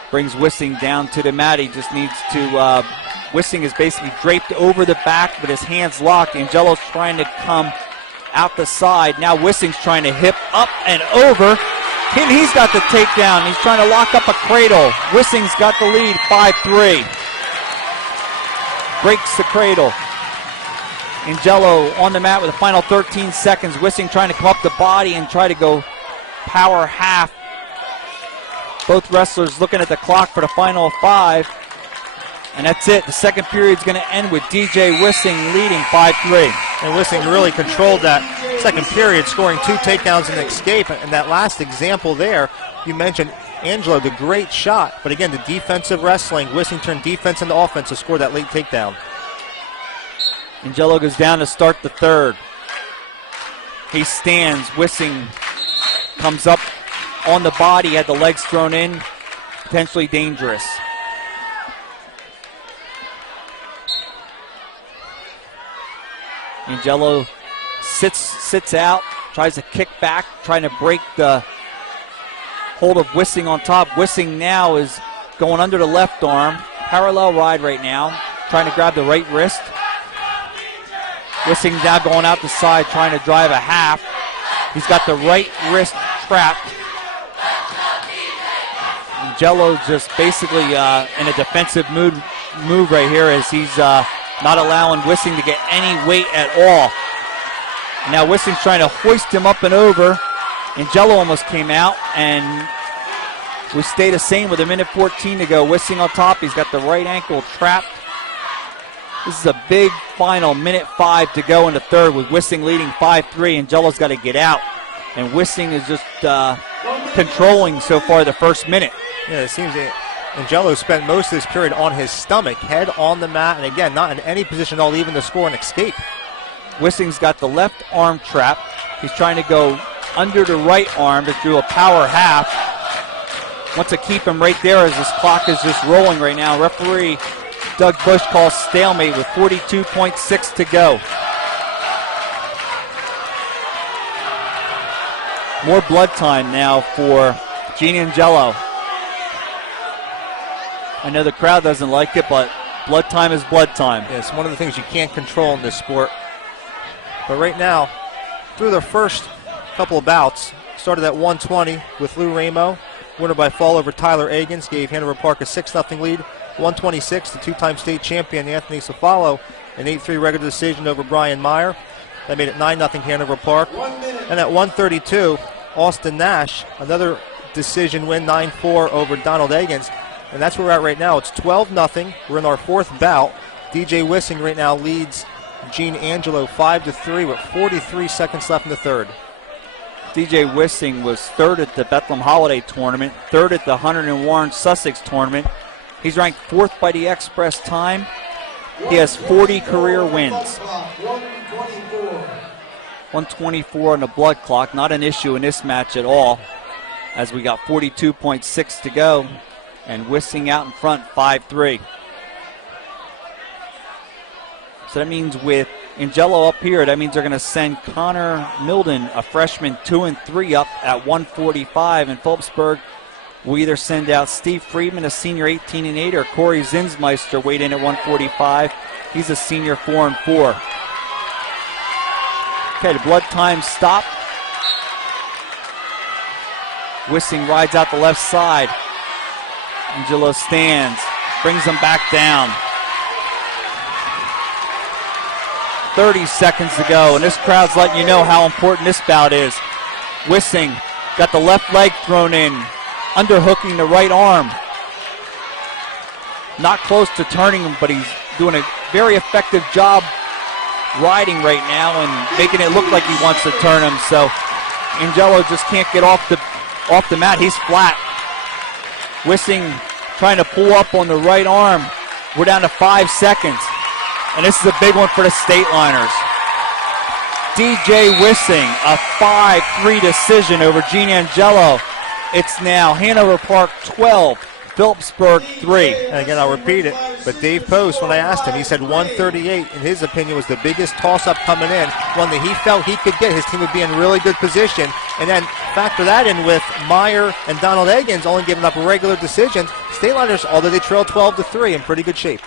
Brings Wissing down to the mat. He just needs to, Wissing is basically draped over the back with his hands locked. Angelo's trying to come out the side. Now Wissing's trying to hip up and over. He's got the takedown. He's trying to lock up a cradle. Wissing's got the lead, 5-3. Breaks the cradle. Angelo on the mat with the final 13 seconds. Wissing trying to come up the body and try to go power half. Both wrestlers looking at the clock for the final 5. And that's it. The second period's going to end with DJ Wissing leading 5-3. And Wissing really controlled that second period, scoring 2 takedowns and an escape. And that last example there, you mentioned Angelo, the great shot. But again, the defensive wrestling, Wissing turned defense into offense to score that late takedown. Angelo goes down to start the third. He stands. Wissing comes up on the body, had the legs thrown in. Potentially dangerous. Angelo sits out, tries to kick back, trying to break the hold of Wissing on top. Wissing now is going under the left arm. Parallel ride right now, trying to grab the right wrist. Wissing now going out the side, trying to drive a half. He's got the right wrist trapped. And Jello's just basically in a defensive move right here as he's not allowing Wissing to get any weight at all. Now Wissing's trying to hoist him up and over, and Jello almost came out, and we stay the same with 1:14 to go. Wissing on top, he's got the right ankle trapped. This is a big final 1:05 to go in the third with Wissing leading 5-3, and Jello's got to get out. And Wissing is just controlling so far the first minute. Yeah, it seems that Angelo spent most of this period on his stomach, head on the mat, and again, not in any position at all, even to score and escape. Wissing's got the left arm trapped. He's trying to go under the right arm to do a power half. Wants to keep him right there as this clock is just rolling right now. Referee Doug Bush calls stalemate with 42.6 to go. More blood time now for Gene Angelo. I know the crowd doesn't like it, but blood time is blood time. Yeah, it's one of the things you can't control in this sport. But right now, through the first couple of bouts, started at 120 with Lou Ramo. Winner by fall over Tyler Agins gave Hanover Park a 6-0 lead. 126, the two-time state champion Anthony Cefalo, an 8-3 regular decision over Brian Meyer. That made it 9-0 Hanover Park. And at 132, Austin Nash, another decision win, 9-4 over Donald Agins. And that's where we're at right now. It's 12-0. We're in our fourth bout. DJ Wissing right now leads Gene Angelo 5-3 with 43 seconds left in the third. DJ Wissing was third at the Bethlehem Holiday Tournament, third at the Hunter and Warren Sussex Tournament. He's ranked fourth by the Express time. He has 40 career wins. 124 on the blood clock, not an issue in this match at all, as we got 42.6 to go, and Wissing out in front, 5-3. So that means with Angelo up here, that means they're going to send Connor Milden, a freshman, 2-3 up at 145, and Phillipsburg will either send out Steve Friedman, a senior 18-8, or Corey Zinsmeister, weighed in at 145. He's a senior 4-4. Okay, the blood time stopped. Wissing rides out the left side. Angelo stands, brings him back down. 30 seconds to go, and this crowd's letting you know how important this bout is. Wissing got the left leg thrown in, underhooking the right arm. Not close to turning him, but he's doing a very effective job riding right now and making it look like he wants to turn him. So Angelo just can't get off the mat. He's flat. Wissing trying to pull up on the right arm. We're down to 5 seconds. And this is a big one for the State Liners. DJ Wissing, a 5-3 decision over Gene Angelo. It's now Hanover Park 12, Phillipsburg 3. And again, I'll repeat it, but Dave Post, when I asked him, he said 138, in his opinion, was the biggest toss-up coming in, one that he felt he could get. His team would be in really good position. And then factor that in with Meyer and Donald Agins only giving up regular decisions. State Liners, although they trail 12-3, in pretty good shape.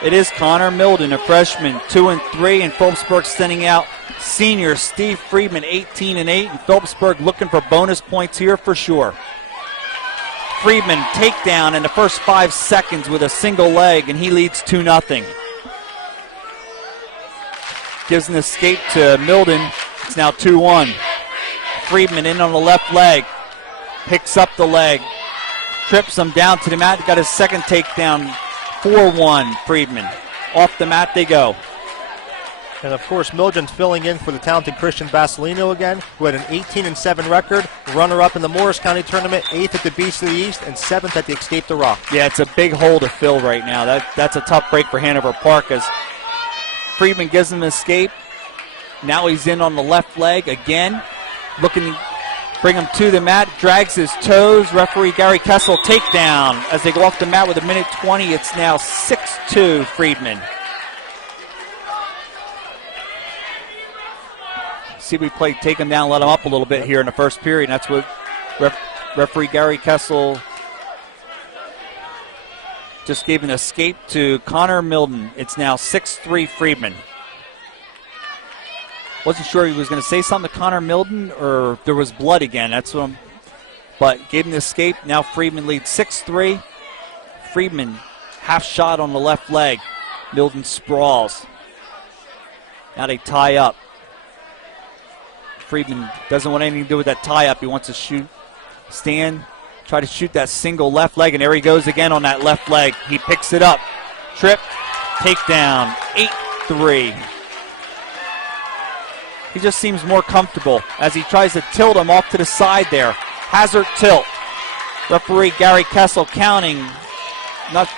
It is Connor Milden, a freshman, 2-3, and Phillipsburg sending out senior Steve Friedman, 18-8, and Phillipsburg looking for bonus points here for sure. Friedman takedown in the first 5 seconds with a single leg, and he leads 2-0. Gives an escape to Milden. It's now 2-1. Friedman in on the left leg, picks up the leg, trips him down to the mat, got his second takedown. 4-1 Friedman. Off the mat they go. And of course, Milden's filling in for the talented Christian Basilino again, who had an 18-7 record, runner-up in the Morris County Tournament, 8th at the Beast of the East, and 7th at the Escape the Rock. Yeah, it's a big hole to fill right now. That's a tough break for Hanover Park as Friedman gives him an escape. Now he's in on the left leg again, looking to bring him to the mat, drags his toes. Referee Gary Kessel takedown as they go off the mat with 1:20. It's now 6-2 Friedman. see if we play take him down, let him up a little bit here in the first period. And that's what referee Gary Kessel just gave an escape to Connor Milden. It's now 6-3 Friedman. Wasn't sure he was going to say something to Connor Milden or if there was blood again. That's what but gave him the escape. Now Friedman leads 6-3. Friedman half shot on the left leg. Milden sprawls. Now they tie up. Friedman doesn't want anything to do with that tie up. He wants to shoot, stand, try to shoot that single left leg, and there he goes again on that left leg. He picks it up. Trip, takedown, 8-3. He just seems more comfortable as he tries to tilt him off to the side there. Hazard tilt. Referee Gary Kessel counting, not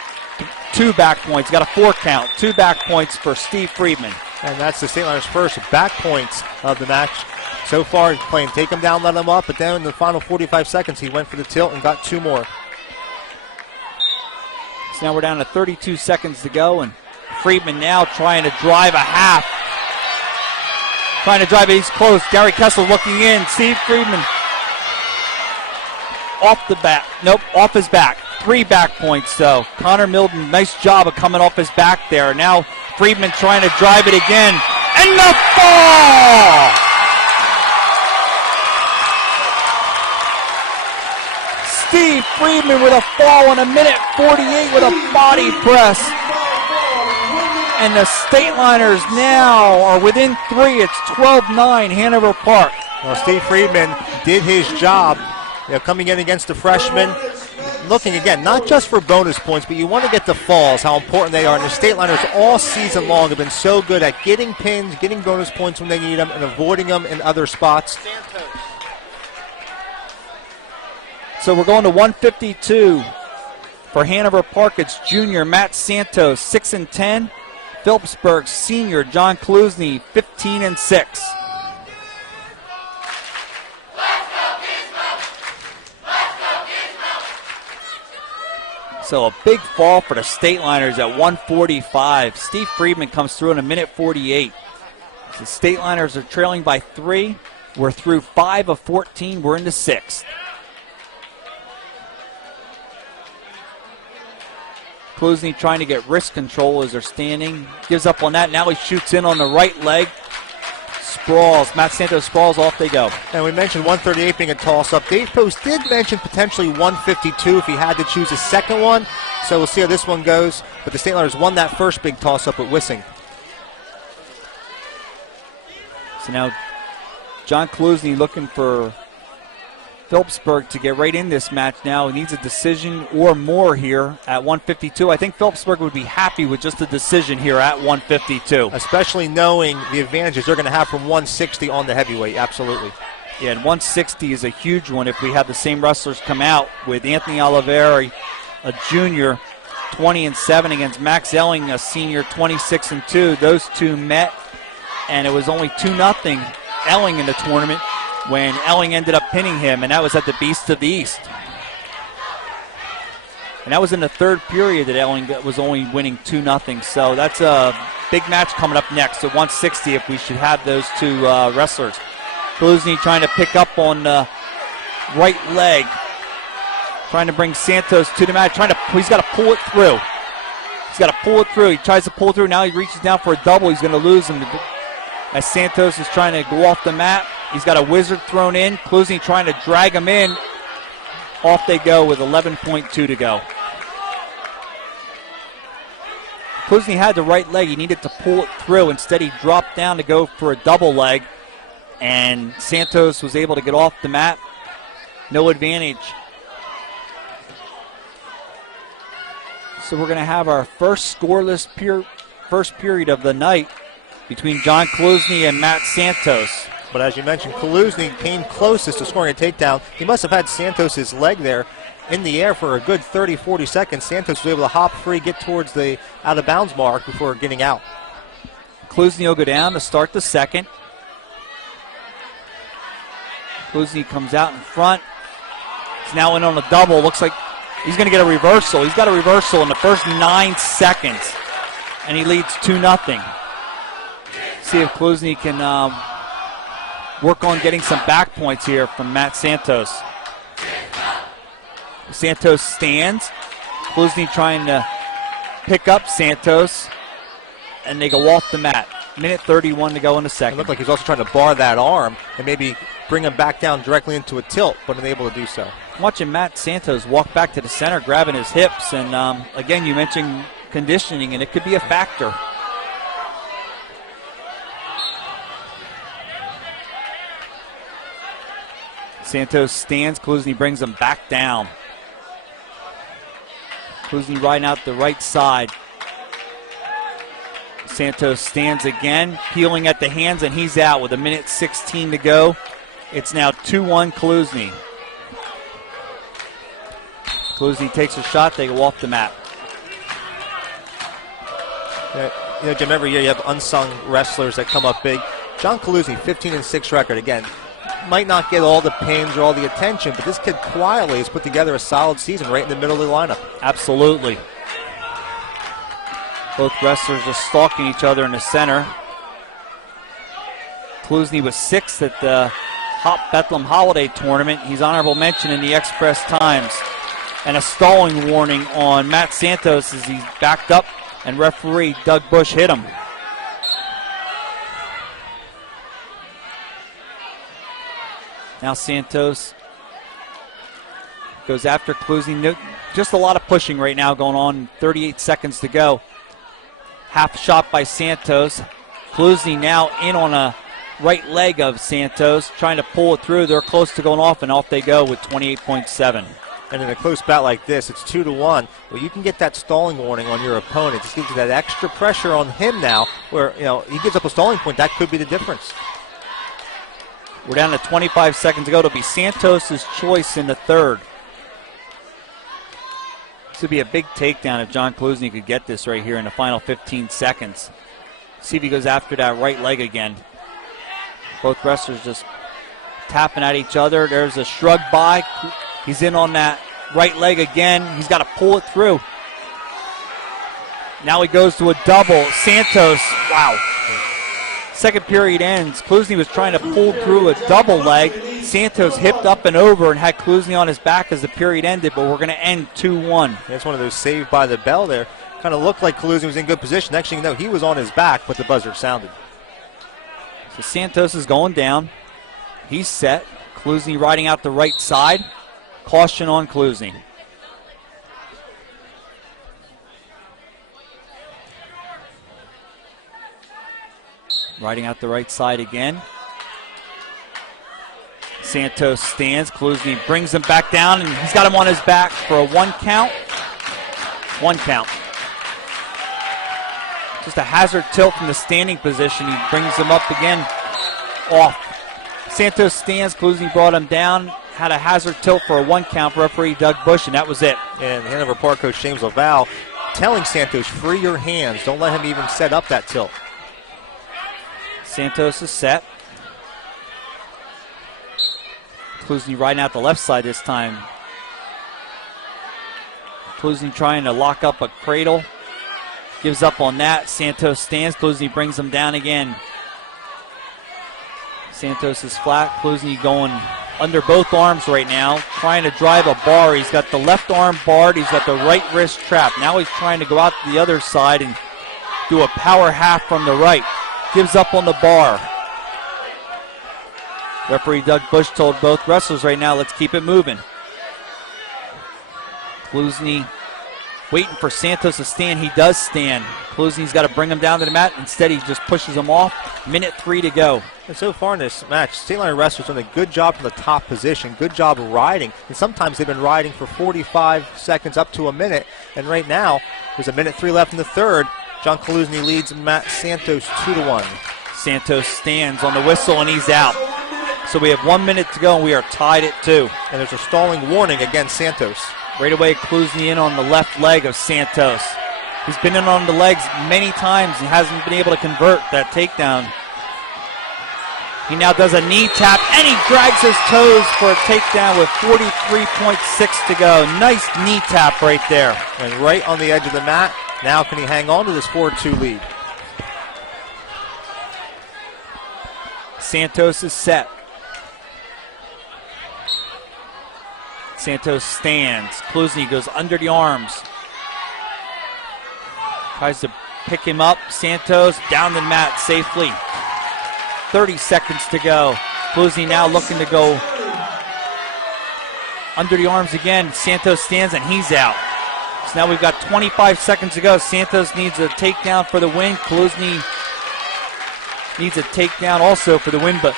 2 back points, got a 4 count. 2 back points for Steve Friedman. And that's the St. Leonard's first back points of the match. So far, he's playing take him down, let him up, but then in the final 45 seconds, he went for the tilt and got 2 more. So now we're down to 32 seconds to go, and Friedman now trying to drive a half. Trying to drive it, he's close. Gary Kessel looking in. Steve Friedman off the back. Nope, off his back. 3 back points, though. Connor Milden, nice job of coming off his back there. Now Friedman trying to drive it again. And the fall! Steve Friedman with a fall in 1:48 with a body press. And the State Liners now are within 3. It's 12-9 Hanover Park. Well, Steve Friedman did his job, coming in against the freshman. Looking again, not just for bonus points, but you want to get the falls, how important they are. And the State Liners all season long have been so good at getting pins, getting bonus points when they need them, and avoiding them in other spots. So we're going to 152 for Hanover Park. It's junior Matt Santos, 6-10. Phillipsburg senior John Klusny, 15-6. So a big fall for the State Liners at 145. Steve Friedman comes through in 1:48. The State Liners are trailing by 3. We're through 5 of 14. We're in the 6th. Klusny trying to get wrist control as they're standing. Gives up on that. Now he shoots in on the right leg. Sprawls. Matt Santos sprawls. Off they go. And we mentioned 138 being a toss-up. Dave Post did mention potentially 152 if he had to choose a second one. So we'll see how this one goes. But the State Liners won that first big toss-up with Wissing. So now John Klusny looking for Phillipsburg to get right in this match now. He needs a decision or more here at 152. I think Phillipsburg would be happy with just a decision here at 152. Especially knowing the advantages they're going to have from 160 on the heavyweight. Absolutely. Yeah, and 160 is a huge one if we have the same wrestlers come out with Anthony Oliveira, a junior, 20-7 against Max Elling, a senior, 26-2. Those two met, and it was only 2-0 Elling in the tournament when Elling ended up pinning him, and that was at the Beast of the East. And that was in the 3rd period that Elling was only winning 2-0. So that's a big match coming up next at 160 if we should have those two wrestlers. Klusny trying to pick up on the right leg, trying to bring Santos to the mat. He's got to pull it through. He's got to pull it through. He tries to pull it through. Now he reaches down for a double. He's going to lose him as Santos is trying to go off the mat. He's got a wizard thrown in. Klusny trying to drag him in. Off they go with 11.2 to go. Klusny had the right leg. He needed to pull it through. Instead, he dropped down to go for a double leg. And Santos was able to get off the mat. No advantage. So we're going to have our first scoreless first period of the night between John Klusny and Matt Santos. But as you mentioned, Klusny came closest to scoring a takedown. He must have had Santos' leg there in the air for a good 30, 40 seconds. Santos was able to hop free, get towards the out-of-bounds mark before getting out. Klusny will go down to start the second. Klusny comes out in front. He's now in on a double. Looks like he's going to get a reversal. He's got a reversal in the first 9 seconds, and he leads 2-0. See if Klusny can work on getting some back points here from Matt Santos. Santos stands. Klusny trying to pick up Santos, and they go off the mat. Minute 31 to go in the It second. looked like he's also trying to bar that arm and maybe bring him back down directly into a tilt, but unable to do so. Watching Matt Santos walk back to the center, grabbing his hips, and again, you mentioned conditioning, and it could be a factor. Santos stands. Klusny brings him back down. Klusny riding out the right side. Santos stands again, peeling at the hands, and he's out with a minute 16 to go. It's now 2-1 Klusny. Klusny takes a shot. They go off the mat. Jim, every year you have unsung wrestlers that come up big. John Klusny, 15-6 record. Again, might not get all the pins or all the attention, but this kid quietly has put together a solid season right in the middle of the lineup. Absolutely. Both wrestlers are stalking each other in the center. Klusny was 6th at the Bethlehem Holiday Tournament. He's honorable mention in the Express Times. And a stalling warning on Matt Santos as he backed up, and referee Doug Bush hit him. Now Santos goes after Klusny. Just a lot of pushing right now going on. 38 seconds to go. Half shot by Santos. Klusny now in on a right leg of Santos, trying to pull it through. They're close to going off, and off they go with 28.7. And in a close bout like this, it's 2-1. Well, you can get that stalling warning on your opponent. It just gives you that extra pressure on him now, where he gives up a stalling point. That could be the difference. We're down to 25 seconds to go. It'll be Santos' choice in the third. This would be a big takedown if John Klusny could get this right here in the final 15 seconds. See if he goes after that right leg again. Both wrestlers just tapping at each other. There's a shrug by. He's in on that right leg again. He's got to pull it through. Now he goes to a double. Santos, wow. Second period ends. Klusny was trying to pull through a double leg. Santos hipped up and over and had Klusny on his back as the period ended, but we're going to end 2-1. That's one of those saved by the bell there. Kind of looked like Klusny was in good position. Next thing you know, he was on his back, but the buzzer sounded. So Santos is going down. He's set. Klusny riding out the right side. Caution on Klusny. Riding out the right side again. Santos stands. Klusny brings him back down, and he's got him on his back for a 1 count. 1 count. Just a hazard tilt from the standing position. He brings him up again, off. Santos stands. Klusny brought him down. Had a hazard tilt for a 1 count for referee Doug Bush, and that was it. And Hanover Park coach James Laval telling Santos, free your hands. Don't let him even set up that tilt. Santos is set. Klusny riding out the left side this time. Klusny trying to lock up a cradle. Gives up on that. Santos stands. Klusny brings him down again. Santos is flat. Klusny going under both arms right now, trying to drive a bar. He's got the left arm barred. He's got the right wrist trapped. Now he's trying to go out to the other side and do a power half from the right. Gives up on the bar. Referee Doug Bush told both wrestlers right now, let's keep it moving. Klusny waiting for Santos to stand. He does stand. Klusny's got to bring him down to the mat. Instead, he just pushes him off. Minute 3 to go. And so far in this match, State Line wrestlers done a good job from the top position, good job of riding. And sometimes they've been riding for 45 seconds up to a minute. And right now, there's a minute 3 left in the third. John Klusny leads Matt Santos 2-1. Santos stands on the whistle, and he's out. So we have 1 minute to go, and we are tied at 2. And there's a stalling warning against Santos. Right away, Klusny in on the left leg of Santos. He's been in on the legs many times and hasn't been able to convert that takedown. He now does a knee tap, and he drags his toes for a takedown with 43.6 to go. Nice knee tap right there. And right on the edge of the mat. Now can he hang on to this 4-2 lead? Santos is set. Santos stands. Kluzny goes under the arms. Tries to pick him up. Santos down the mat safely. 30 seconds to go. Kluzny now looking to go under the arms again. Santos stands and he's out. So now we've got 25 seconds to go. Santos needs a takedown for the win. Kluzny needs a takedown also for the win, but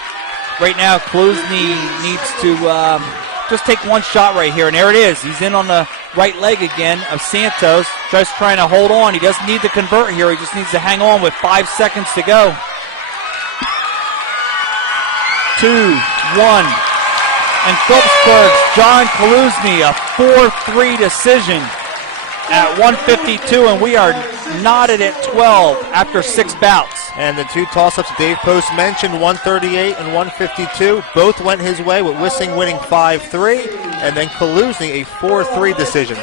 right now Kluzny needs to just take one shot right here, and there it is. He's in on the right leg again of Santos, just trying to hold on. He doesn't need to convert here. He just needs to hang on with 5 seconds to go. 2, 1. And Phillipsburg's John Kluzny, a 4-3 decision at 152, and we are knotted at 12 after 6 bouts. And the two toss-ups Dave Post mentioned, 138 and 152, both went his way, with Wissing winning 5-3, and then Kluzny a 4-3 decision.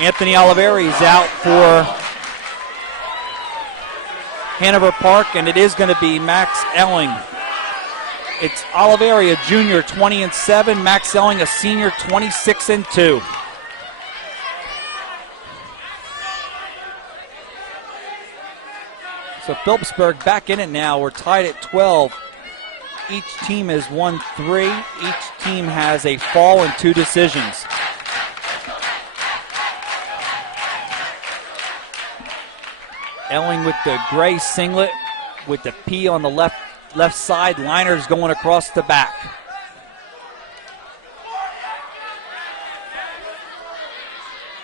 Anthony Oliveri is out for Hanover Park, and it is going to be Max Elling. It's Oliveri, a junior, 20-7. Max Elling, a senior, 26-2. So Phillipsburg back in it now. We're tied at 12. Each team has won 3. Each team has a fall and 2 decisions. Elling with the gray singlet with the P on the left side. Liners going across the back.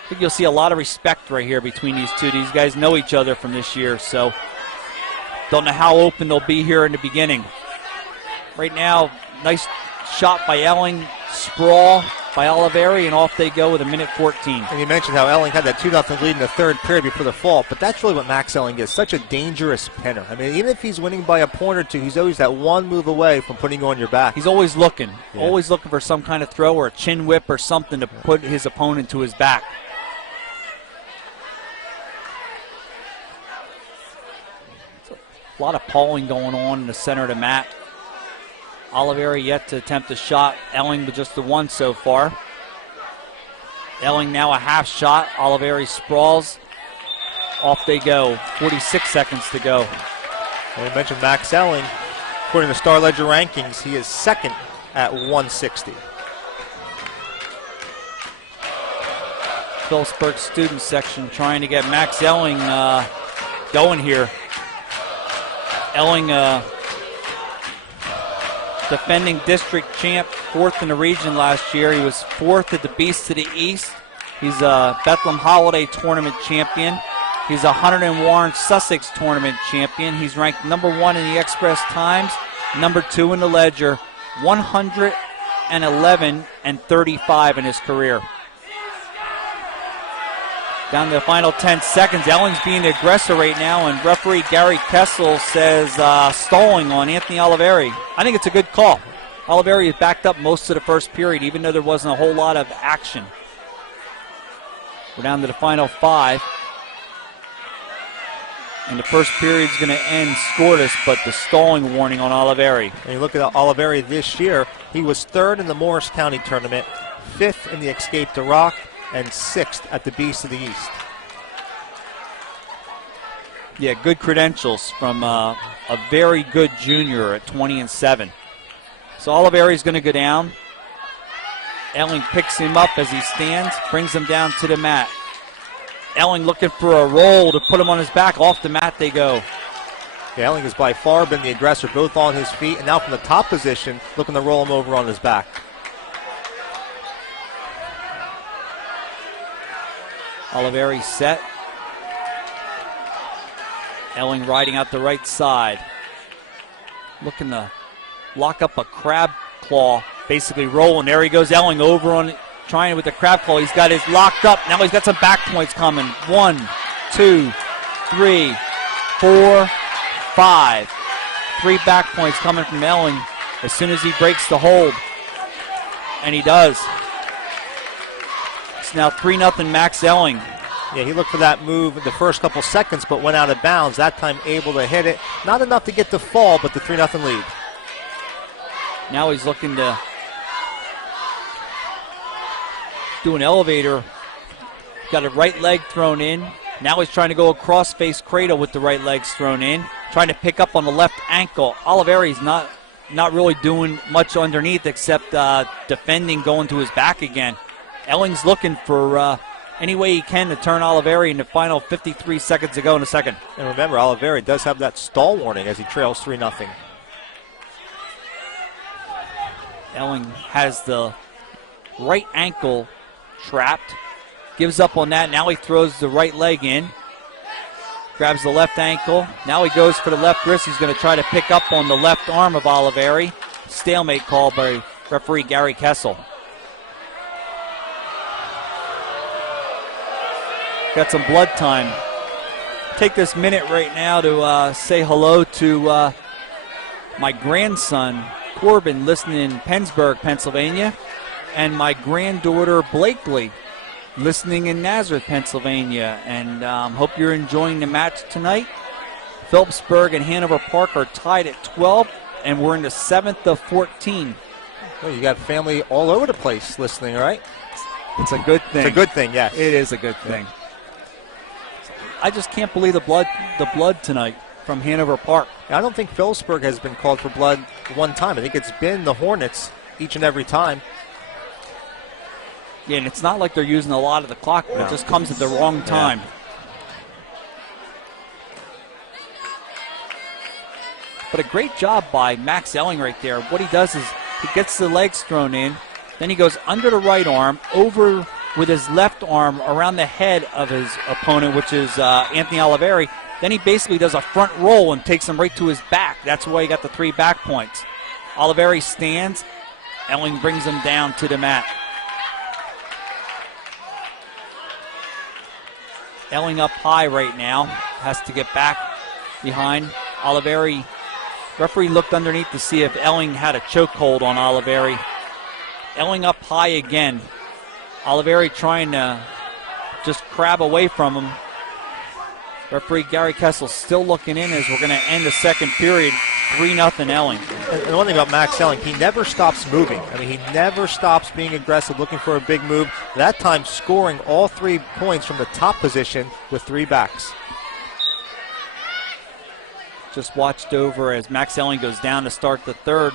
I think you'll see a lot of respect right here between these two. These guys know each other from this year, so don't know how open they'll be here in the beginning. Right now, nice shot by Elling, sprawl by Oliveri, and off they go with 1:14. And you mentioned how Elling had that 2-0 lead in the third period before the fall, but that's really what Max Elling is, such a dangerous pinner. I mean, even if he's winning by a point or two, he's always that one move away from putting you on your back. He's always looking for some kind of throw or a chin whip or something to put his opponent to his back. A lot of pawing going on in the center of the mat. Oliveri yet to attempt a shot. Elling with just the one so far. Elling now a half shot. Oliveri sprawls. Off they go. 46 seconds to go. And we mentioned Max Elling. According to Star Ledger rankings, he is second at 160. Phillipsburg student section trying to get Max Elling going here. Elling, defending district champ, 4th in the region last year. He was 4th at the Beast to the East. He's a Bethlehem Holiday Tournament champion. He's a Hunter and Warren Sussex Tournament champion. He's ranked #1 in the Express Times, #2 in the Ledger, 111 and 35 in his career. Down to the final 10 seconds. Elling's being the aggressor right now, and referee Gary Kessel says stalling on Anthony Oliveri. I think it's a good call. Oliveri is backed up most of the first period, even though there wasn't a whole lot of action. We're down to the final 5. And the first period's going to end scoreless, but the stalling warning on Oliveri. And you look at Oliveri this year, he was 3rd in the Morris County tournament, 5th in the Escape to Rock, and 6th at the Beast of the East. Yeah, good credentials from a very good junior at 20-7. So Oliveri's going to go down. Elling picks him up as he stands, brings him down to the mat. Elling looking for a roll to put him on his back. Off the mat they go. Yeah, Elling has by far been the aggressor, both on his feet and now from the top position, looking to roll him over on his back. Oliveri set. Elling riding out the right side. Looking to lock up a crab claw, basically rolling. There he goes, Elling over on, trying with the crab claw. He's got his locked up. Now he's got some back points coming. 1, 2, 3, 4, 5. 3 back points coming from Elling as soon as he breaks the hold. And he does. It's now 3-0 Max Elling. Yeah, he looked for that move the first couple seconds, but went out of bounds. That time able to hit it. Not enough to get the fall, but the 3-0 lead. Now he's looking to do an elevator. Got a right leg thrown in. Now he's trying to go a cross-face cradle with the right legs thrown in. Trying to pick up on the left ankle. Oliveri's not really doing much underneath except defending, going to his back again. Elling's looking for any way he can to turn Oliveri in the final 53 seconds to go in the second. And remember, Oliveri does have that stall warning as he trails 3-0. Elling has the right ankle trapped. Gives up on that. Now he throws the right leg in. Grabs the left ankle. Now he goes for the left wrist. He's going to try to pick up on the left arm of Oliveri. Stalemate call by referee Gary Kessel. Got some blood time. Take this minute right now to say hello to my grandson, Corbin, listening in Pennsburg, Pennsylvania, and my granddaughter, Blakely, listening in Nazareth, Pennsylvania. And hope you're enjoying the match tonight. Phillipsburg and Hanover Park are tied at 12, and we're in the 7th of 14. Well, you got family all over the place listening, right? It's a good thing. It's a good thing, yes. It is a good thing. I just can't believe the blood tonight from Hanover Park. I don't think Phillipsburg has been called for blood one time. I think it's been the Hornets each and every time. Yeah, and it's not like they're using a lot of the clock, but No. it just comes at the wrong time. But a great job by Max Elling right there. What he does is he gets the legs thrown in, then he goes under the right arm, over with his left arm around the head of his opponent, which is Anthony Oliveri. Then he basically does a front roll and takes him right to his back. That's why he got the 3 back points. Oliveri stands. Elling brings him down to the mat. Elling up high right now. Has to get back behind. Oliveri, referee looked underneath to see if Elling had a chokehold on Oliveri. Elling up high again. Oliveri trying to just crab away from him. Referee Gary Kessel still looking in as we're going to end the second period. 3-0 Elling. And one thing about Max Elling, he never stops moving. I mean, he never stops being aggressive, looking for a big move. That time scoring all 3 points from the top position with 3 backs. Just watched over as Max Elling goes down to start the third.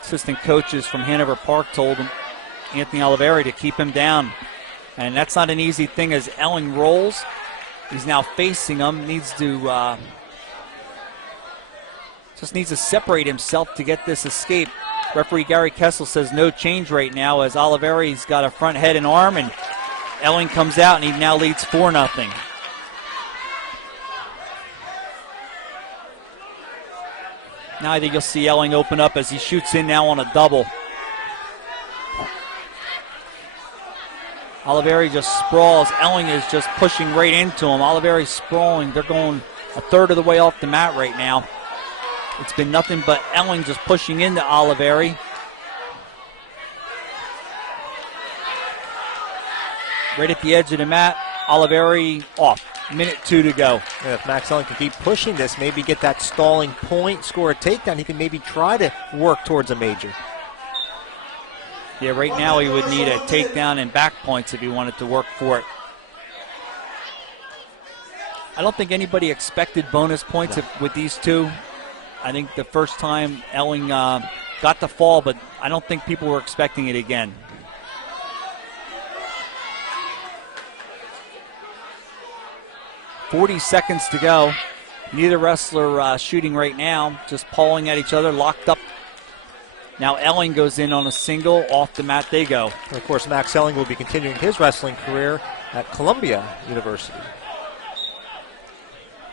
Assistant coaches from Hanover Park told him, Anthony Oliveri, to keep him down. And that's not an easy thing as Elling rolls. He's now facing him, needs to separate himself to get this escape. Referee Gary Kessel says no change right now as Oliveri's got a front head and arm, and Elling comes out and he now leads 4-0. Now I think you'll see Elling open up as he shoots in now on a double. Oliveri just sprawls. Elling is just pushing right into him. Oliveri's sprawling. They're going a third of the way off the mat right now. It's been nothing but Elling just pushing into Oliveri. Right at the edge of the mat. Oliveri off. Minute 2 to go. And if Max Elling can keep pushing this, maybe get that stalling point, score a takedown, he can maybe try to work towards a major. Yeah, right now he would need a takedown and back points if he wanted to work for it. I don't think anybody expected bonus points with these two. I think the first time Elling got the fall, but I don't think people were expecting it again. .40 seconds to go. Neither wrestler shooting right now, just pawing at each other, locked up. Now Elling goes in on a single. Off the mat they go. And of course, Max Elling will be continuing his wrestling career at Columbia University.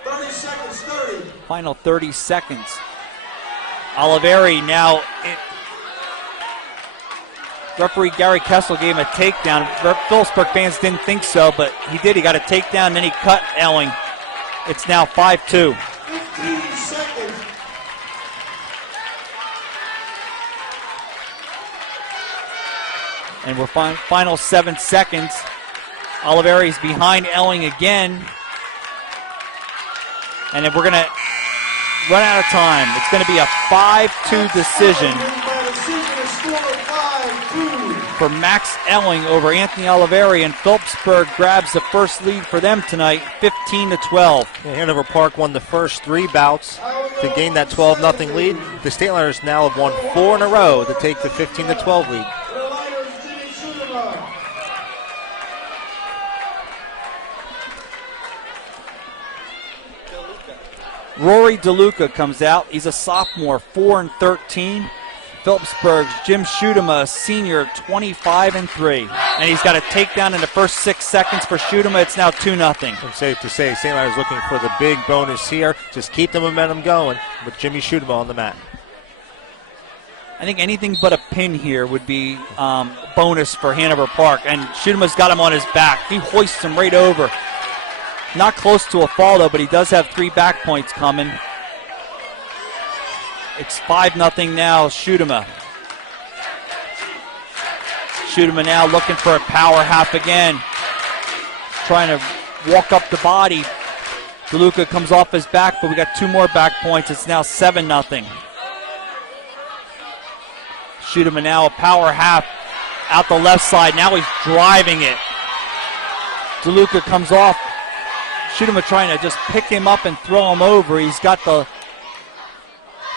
30 seconds, 30. Final 30 seconds. Oliveri now. Referee Gary Kessel gave him a takedown. Phillipsburg fans didn't think so, but he did. He got a takedown, then he cut Elling. It's now 5-2. 15 seconds. And we're final 7 seconds. Oliveri's behind Elling again. And if we're going to run out of time, it's going to be a 5-2 decision for Max Elling over Anthony Oliveri, and Phillipsburg grabs the first lead for them tonight, 15-12. Hanover Park won the first 3 bouts to gain that 12-0 lead. The Stateliners now have won 4 in a row to take the 15-12 lead. Rory DeLuca comes out. He's a sophomore, 4-13. Phillipsburg's Jim Schutema, a senior, 25-3. And he's got a takedown in the first 6 seconds for Schutema. It's now 2-0. It's safe to say St. Leonard's looking for the big bonus here. Just keep the momentum going with Jimmy Schutema on the mat. I think anything but a pin here would be bonus for Hanover Park. And Schutema's got him on his back. He hoists him right over. Not close to a fall, though, but he does have 3 back points coming. It's 5-0 now, Schutema. Schutema now looking for a power half again. Trying to walk up the body. DeLuca comes off his back, but we got 2 more back points. It's now 7-0. Schutema now a power half out the left side. Now he's driving it. DeLuca comes off. Schutema trying to just pick him up and throw him over. He's got the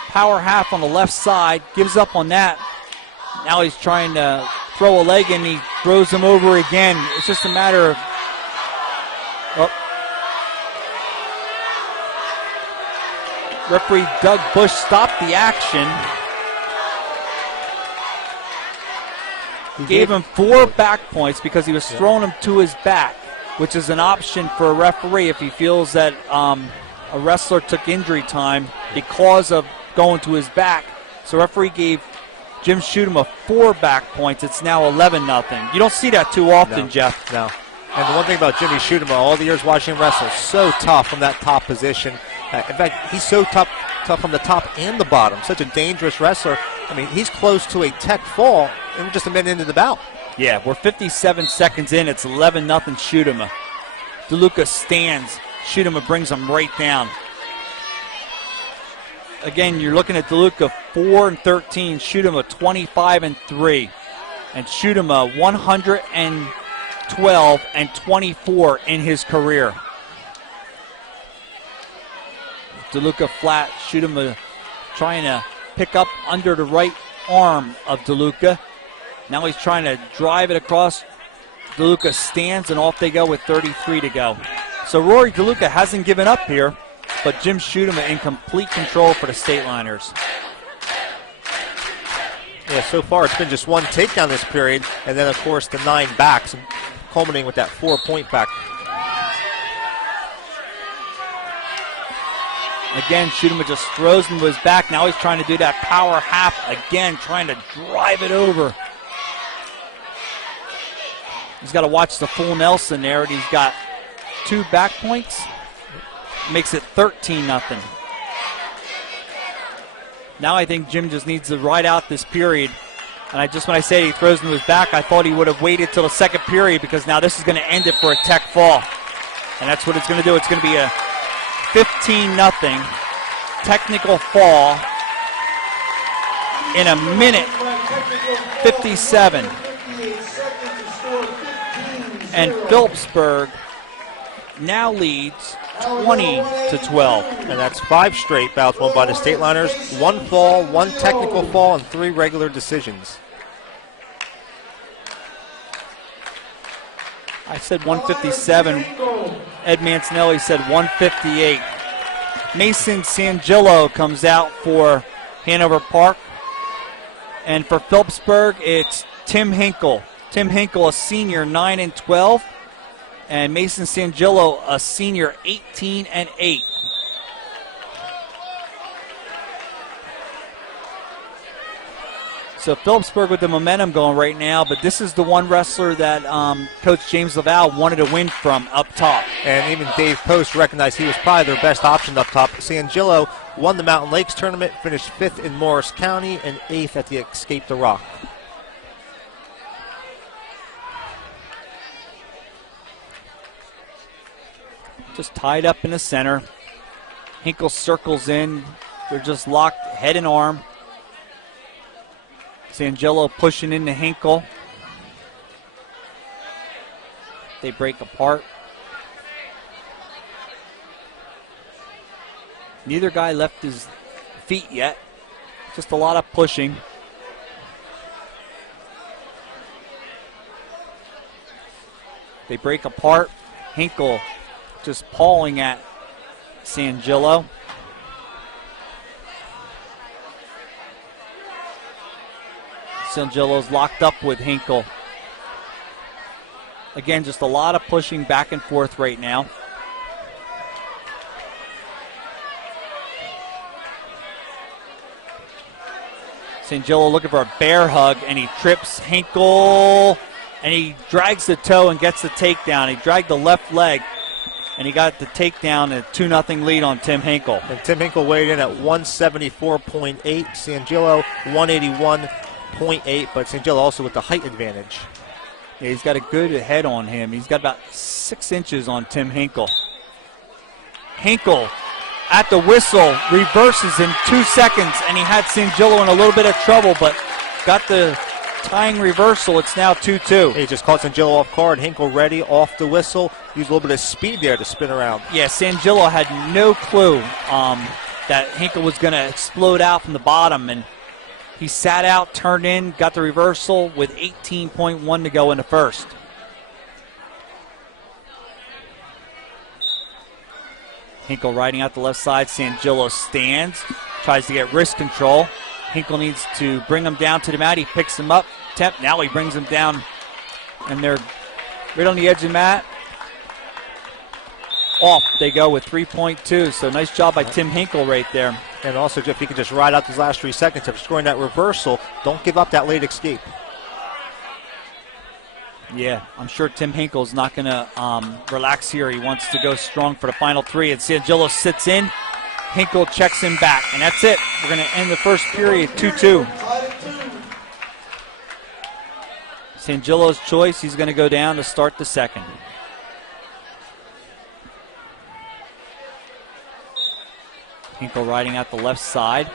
power half on the left side, gives up on that. Now he's trying to throw a leg and he throws him over again. It's just a matter of... Referee Doug Bush stopped the action. He gave him 4 back points because he was throwing him to his back, which is an option for a referee if he feels that a wrestler took injury time because of going to his back. So referee gave Jim Schutema 4 back points. It's now 11-0. You don't see that too often, Jeff. No. And the one thing about Jimmy Schutema, all the years watching him wrestle, so tough from that top position. In fact, he's so tough from the top and the bottom. Such a dangerous wrestler. I mean, he's close to a tech fall and just a minute into the bout. Yeah, we're 57 seconds in. It's 11-0 Schutema. DeLuca stands. Schutema brings him right down. Again, you're looking at DeLuca 4-13, Schutema 25-3, and Schutema 112-24 in his career. DeLuca flat, Schutema trying to pick up under the right arm of DeLuca. Now he's trying to drive it across. DeLuca stands, and off they go with 33 to go. So Rory DeLuca hasn't given up here, but Jim Schutema in complete control for the Stateliners. Yeah, so far it's been just 1 takedown this period, and then, of course, the 9 backs, culminating with that 4-point back. Again, Schutema just throws him to his back. Now he's trying to do that power half again, trying to drive it over. He's got to watch the full Nelson there, and he's got 2 back points. Makes it 13-0. Now I think Jim just needs to ride out this period. And when I say he throws him to his back, I thought he would have waited till the second period, because now this is going to end it for a tech fall. And that's what it's going to do. It's going to be a 15-0 technical fall in a minute 57. And Phillipsburg now leads 20-12. And that's 5 straight bouts won by the Stateliners. 1 fall, 1 technical fall, and 3 regular decisions. I said 157. Ed Mancinelli said 158. Mason Sangillo comes out for Hanover Park. And for Phillipsburg, it's Tim Hinkle. Tim Hinkle, a senior, 9-12. And Mason Sangillo, a senior, 18-8. So Phillipsburg with the momentum going right now, but this is the one wrestler that Coach James Laval wanted to win from up top. And even Dave Post recognized he was probably their best option up top. Sangillo won the Mountain Lakes tournament, finished 5th in Morris County and 8th at the Escape the Rock. just tied up in the center. Hinkle circles in. They're just locked head and arm. Sangelo pushing into Hinkle. They break apart. Neither guy left his feet yet. Just a lot of pushing. They break apart. Hinkle just pawing at Sangelo. Sangelo's locked up with Hinkle. Again, just a lot of pushing back and forth right now. Sangelo looking for a bear hug, and he trips Hinkle, and he drags the toe and gets the takedown. He dragged the left leg, and he got the takedown, a 2-0 lead on Tim Hinkle. And Tim Hinkle weighed in at 174.8, Sangelo 181.8, but Sangelo also with the height advantage. Yeah, he's got a good head on him. He's got about 6 inches on Tim Hinkle. Hinkle at the whistle, reverses in 2 seconds, and he had Sangelo in a little bit of trouble, but got the tying reversal. It's now 2-2. He just caught Sangelo off guard. Hinkle ready, off the whistle. Used a little bit of speed there to spin around. Yeah, Sangelo had no clue that Hinkle was going to explode out from the bottom, and he sat out, turned in, got the reversal with 18.1 to go in the first. Hinkle riding out the left side. Sangelo stands, tries to get wrist control. Hinkle needs to bring him down to the mat. He picks him up. Now he brings him down, and they're right on the edge of the mat. Off they go with 3.2. So nice job by Tim Hinkle right there. And also, Jeff, he can just ride out these last 3 seconds of scoring that reversal. Don't give up that late escape. Yeah, I'm sure Tim Hinkle's not going to relax here. He wants to go strong for the final 3. And Sangelo sits in. Hinkle checks him back. And that's it. We're going to end the first period 2-2. Sangelo's choice. He's going to go down to start the second. Hinkle riding out the left side.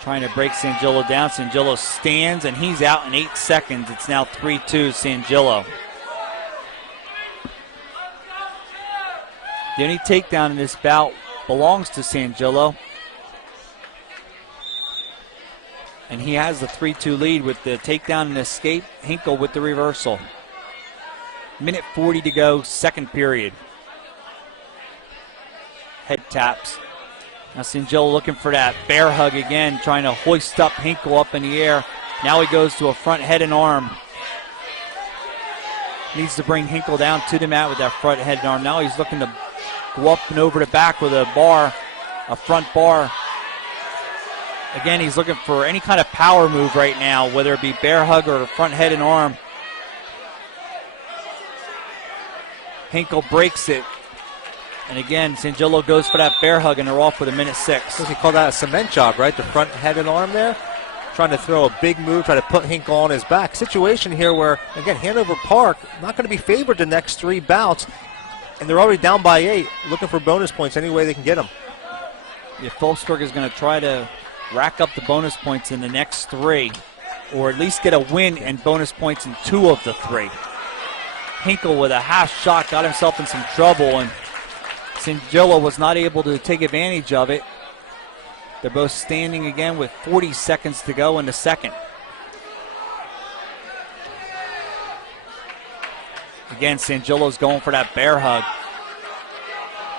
Trying to break Sangelo down. Sangelo stands, and he's out in 8 seconds. It's now 3-2 Sangelo. The only takedown in this bout belongs to Sangelo. And he has the 3-2 lead with the takedown and escape. Hinkle with the reversal. Minute 40 to go, second period. Head taps. Now Sangelo looking for that bear hug again, trying to hoist up Hinkle up in the air. Now he goes to a front head and arm. Needs to bring Hinkle down to the mat with that front head and arm. Now he's looking to go up and over the back with a bar, a front bar. Again, he's looking for any kind of power move right now, whether it be bear hug or front head and arm. Hinkle breaks it. And again, Sangelo goes for that bear hug, and they're off with a minute 6. Does he call that a cement job, right? The front head and arm there. Trying to throw a big move, try to put Hinkle on his back. Situation here where, again, Hanover Park not going to be favored the next 3 bouts. And they're already down by 8, looking for bonus points any way they can get them. Yeah, Phillipsburg is going to try to rack up the bonus points in the next 3, or at least get a win and bonus points in 2 of the 3. Hinkle with a half shot got himself in some trouble, and Sangelo was not able to take advantage of it. They're both standing again with 40 seconds to go in the second. Again, Sangelo's going for that bear hug.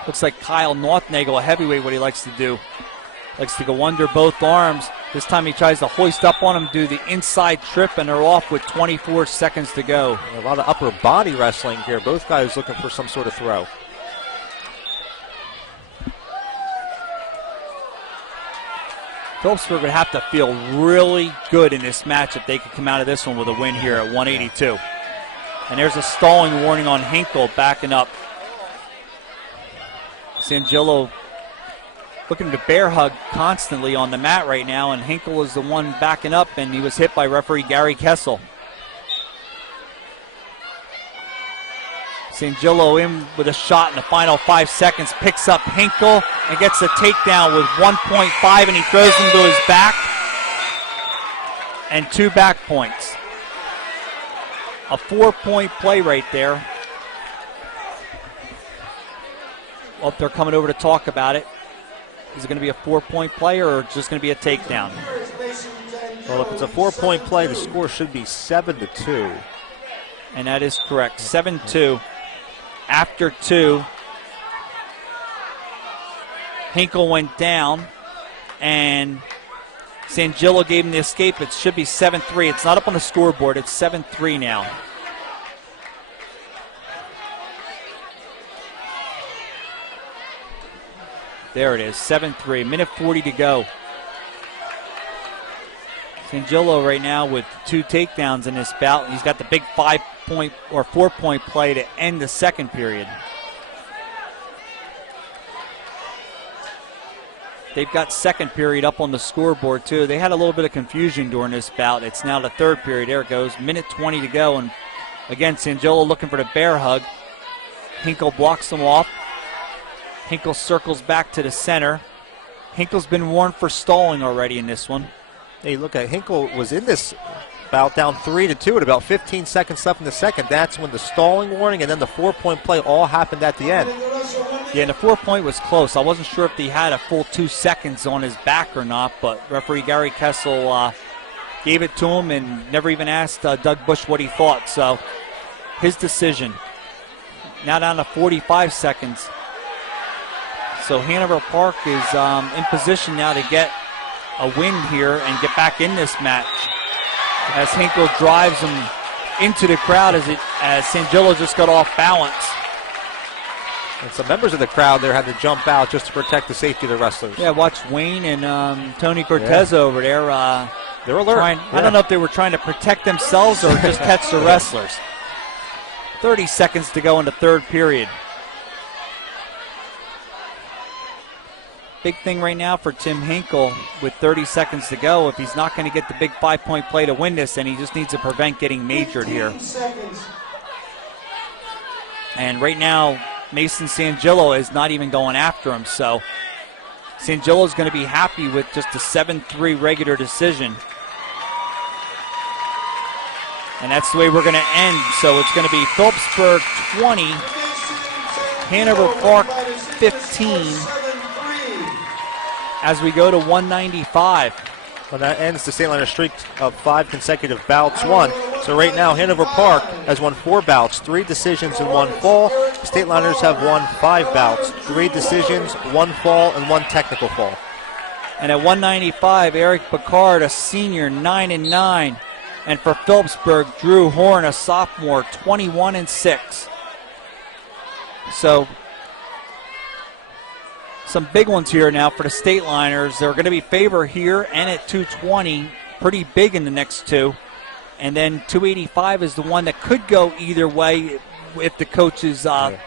Looks like Kyle Northnagel, a heavyweight, what he likes to do. Likes to go under both arms. This time he tries to hoist up on him, do the inside trip, and they're off with 24 seconds to go. A lot of upper body wrestling here. Both guys looking for some sort of throw. Phillipsburg would have to feel really good in this match if they could come out of this one with a win here at 182. And there's a stalling warning on Hinkle backing up. Sangelo looking to bear hug constantly on the mat right now, and Hinkle is the one backing up, and he was hit by referee Gary Kessel. Sangillo in with a shot in the final 5 seconds, picks up Hinkle and gets a takedown with 1.5, and he throws him to his back. And 2 back points. A 4-point play right there. Well, they're coming over to talk about it. Is it going to be a 4-point play or just going to be a takedown? Well, if it's a 4-point play, the score should be 7-2. And that is correct. 7-2. After 2, Hinkle went down, and Sangillo gave him the escape. It should be 7-3. It's not up on the scoreboard. It's 7-3 now. There it is, 7-3. Minute 40 to go. Sangillo right now with 2 takedowns in this bout. He's got the big 5-point or 4-point play to end the second period. They've got second period up on the scoreboard too. They had a little bit of confusion during this bout. It's now the third period. There it goes. Minute 20 to go. And again, Sangillo looking for the bear hug. Hinkle blocks him off. Hinkle circles back to the center. Hinkle's been warned for stalling already in this one. Hey, look at Hinkle was in this bout down 3-2 with about 15 seconds left in the second. That's when the stalling warning and then the 4-point play all happened at the end. Yeah, and the 4-point was close. I wasn't sure if he had a full 2 seconds on his back or not, but referee Gary Kessel gave it to him and never even asked Doug Bush what he thought. So his decision. Now down to 45 seconds. So Hanover Park is in position now to get a win here and get back in this match as Hinkle drives him into the crowd as Sangillo just got off balance. And some members of the crowd there had to jump out just to protect the safety of the wrestlers. Yeah, watch Wayne and Tony Cortez over there. They're alert. I don't know if they were trying to protect themselves or just catch the wrestlers. 30 seconds to go in the third period. Big thing right now for Tim Hinkle with 30 seconds to go. If he's not going to get the big 5-point play to win this, then he just needs to prevent getting majored here. And right now, Mason Sangillo is not even going after him, so Sangillo is going to be happy with just a 7-3 regular decision. And that's the way we're going to end. So it's going to be Phillipsburg 20, Hanover Park 15. As we go to 195. Well, that ends the State Liner streak of 5 consecutive bouts won. So right now, Hanover Park has won 4 bouts, 3 decisions and 1 fall. State Liners have won 5 bouts, 3 decisions, 1 fall, and 1 technical fall. And at 195, Eric Picard, a senior, 9-9. And for Phillipsburg, Drew Horn, a sophomore, 21-6. So some big ones here now for the State Liners. They're going to be favored here and at 220, pretty big in the next 2. And then 285 is the one that could go either way if the coaches, I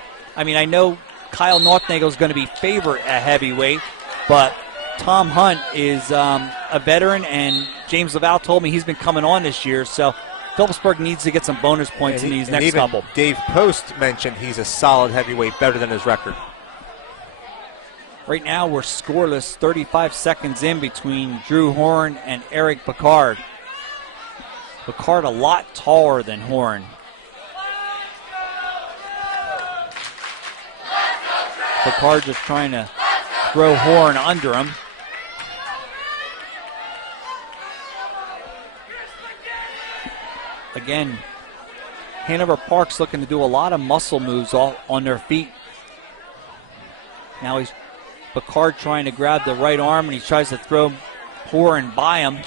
mean, I know Kyle Northnagel is going to be favored at heavyweight, but Tom Hunt is a veteran, and James Laval told me he's been coming on this year, so Phillipsburg needs to get some bonus points in these next couple. Dave Post mentioned he's a solid heavyweight, better than his record. Right now we're scoreless, 35 seconds in between Drew Horn and Eric Picard. Picard a lot taller than Horn. Picard just trying to throw Horn under him. Again, Hanover Park's looking to do a lot of muscle moves on their feet. Now he's Picard trying to grab the right arm, and he tries to throw Horan by him.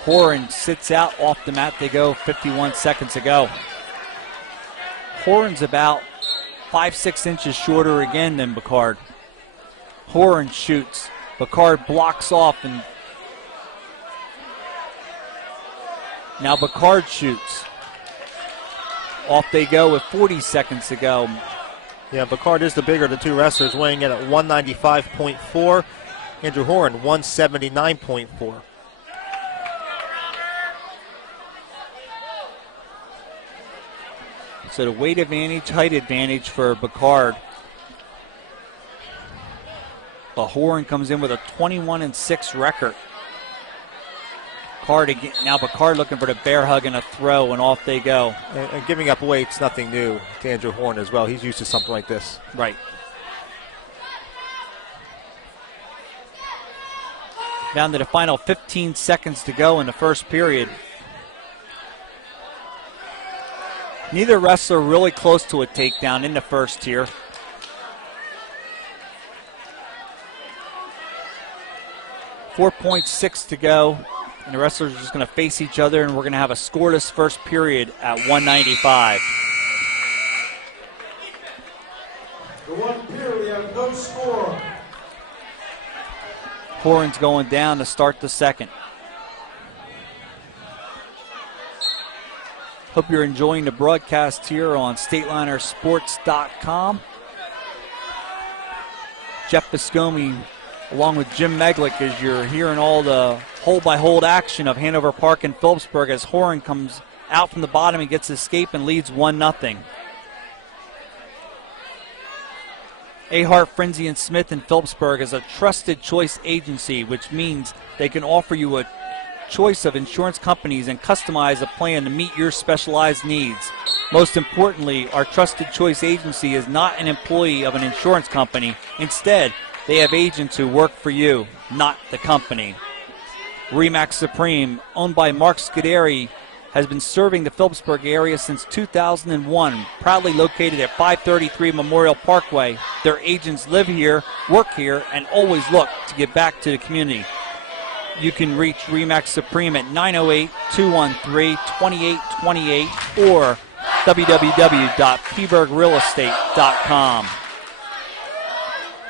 Horan sits out off the mat. They go 51 seconds to go. Horan's about 5-6 inches shorter again than Picard. Horan shoots. Picard blocks off, and now Picard shoots. Off they go with 40 seconds to go. Yeah, Picard is the bigger of the 2 wrestlers, weighing in at 195.4. Andrew Horn, 179.4. So the weight advantage, height advantage for Bacard. But Horan comes in with a 21-6 record. Now Bacard looking for the bear hug and a throw, and off they go. And giving up weight's nothing new to Andrew Horn as well. He's used to something like this. Right. Down to the final 15 seconds to go in the first period. Neither wrestler really close to a takedown in the first here. .6 to go. And the wrestlers are just going to face each other, and we're going to have a scoreless first period at 195. The 1 period, we have no score. Horan's going down to start the second. Hope you're enjoying the broadcast here on StatelinerSports.com. Jeff Viscomi along with Jim Meglick as you're hearing all the hold-by-hold action of Hanover Park and Phillipsburg as Horan comes out from the bottom and gets escape and leads 1-0. Ahart, Frenzy, and Smith in Phillipsburg is a trusted choice agency, which means they can offer you a choice of insurance companies and customize a plan to meet your specialized needs. Most importantly, our trusted choice agency is not an employee of an insurance company. Instead, they have agents who work for you, not the company. Remax Supreme, owned by Mark Scuderi, has been serving the Phillipsburg area since 2001, proudly located at 533 Memorial Parkway. Their agents live here, work here, and always look to give back to the community. You can reach Remax Supreme at 908-213-2828 or www.pbergrealestate.com.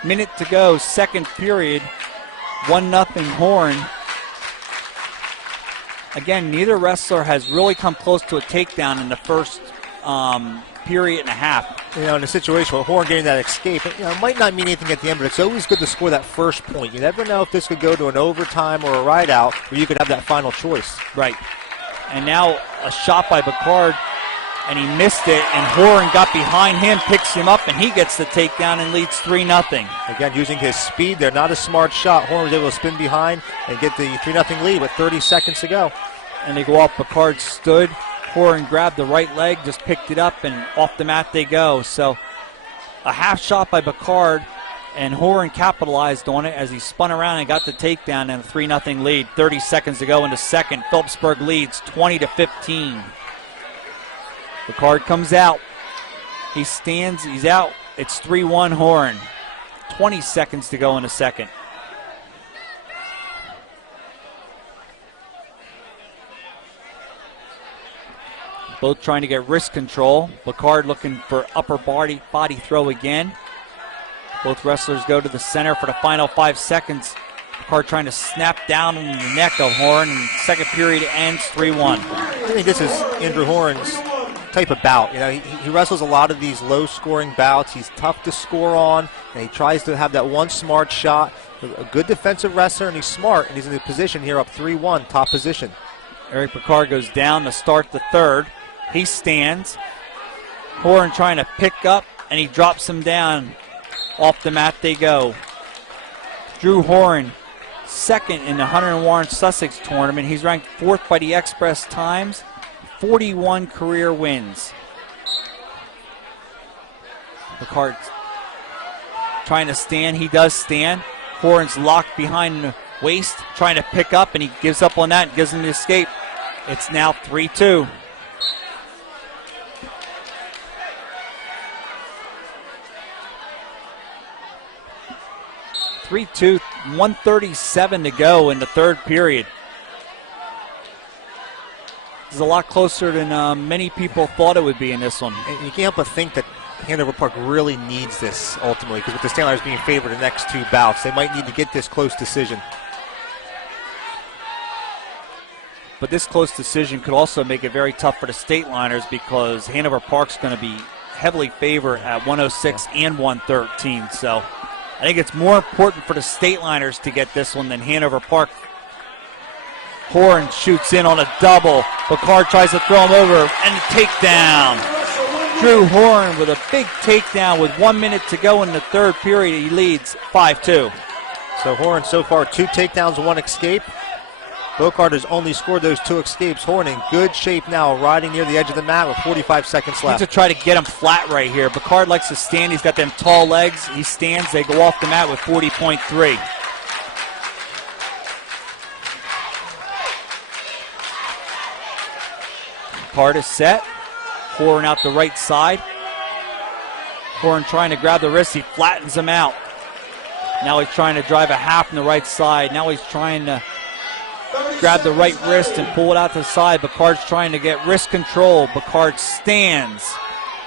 Minute to go, second period, 1-0 Horn. Again, neither wrestler has really come close to a takedown in the first period and a half. You know, in a situation where Horn getting that escape, it might not mean anything at the end, but it's always good to score that first point. You never know if this could go to an overtime or a ride-out where you could have that final choice. Right. And now a shot by Bacard, and he missed it, and Horan got behind him, picks him up, and he gets the takedown and leads 3-0. Again, using his speed, they're not a smart shot. Horn was able to spin behind and get the 3-0 lead with 30 seconds to go. And they go up, Bacard stood, Horan grabbed the right leg, just picked it up, and off the mat they go. So a half shot by Bacard, and Horan capitalized on it as he spun around and got the takedown and a 3-0 lead. 30 seconds to go in the second. Phillipsburg leads 20-15. Bacard comes out. He stands, he's out. It's 3-1 Horan. 20 seconds to go in the second. Both trying to get wrist control. Bacard looking for upper body throw again. Both wrestlers go to the center for the final 5 seconds. Bacard trying to snap down on the neck of Horn, and second period ends 3-1. I think this is Andrew Horn's type of bout. He wrestles a lot of these low-scoring bouts. He's tough to score on, and he tries to have that one smart shot. A good defensive wrestler, and he's smart, and he's in the position here up 3-1, top position. Eric Bacard goes down to start the third. He stands. Horan trying to pick up, and he drops him down. Off the mat they go. Drew Horan, second in the Hunter and Warren Sussex tournament. He's ranked fourth by the Express Times. 41 career wins. Bacard trying to stand. He does stand. Horan's locked behind the waist, trying to pick up, and he gives up on that and gives him the escape. It's now 3-2. (3-2), 1:37 to go in the third period. This is a lot closer than many people thought it would be in this one. And you can't help but think that Hanover Park really needs this ultimately, because with the Stateliners being favored in the next two bouts, they might need to get this close decision. But this close decision could also make it very tough for the Stateliners, because Hanover Park's going to be heavily favored at 106 and 113. So I think it's more important for the Stateliners to get this one than Hanover Park. Horan shoots in on a double. Bacard tries to throw him over, and a takedown. Drew Horn with a big takedown with 1 minute to go in the third period. He leads 5-2. So Horn so far 2 takedowns, 1 escape. Bocard has only scored those 2 escapes. Horn in good shape now, riding near the edge of the mat with 45 seconds left. Needs to try to get him flat right here. Bocard likes to stand. He's got them tall legs. He stands. They go off the mat with 40.3. Bocard is set. Horn out the right side. Horn trying to grab the wrist. He flattens him out. Now he's trying to drive a half on the right side. Now he's trying to grab the right wrist and pull it out to the side. Bocard's trying to get wrist control. Bocard stands.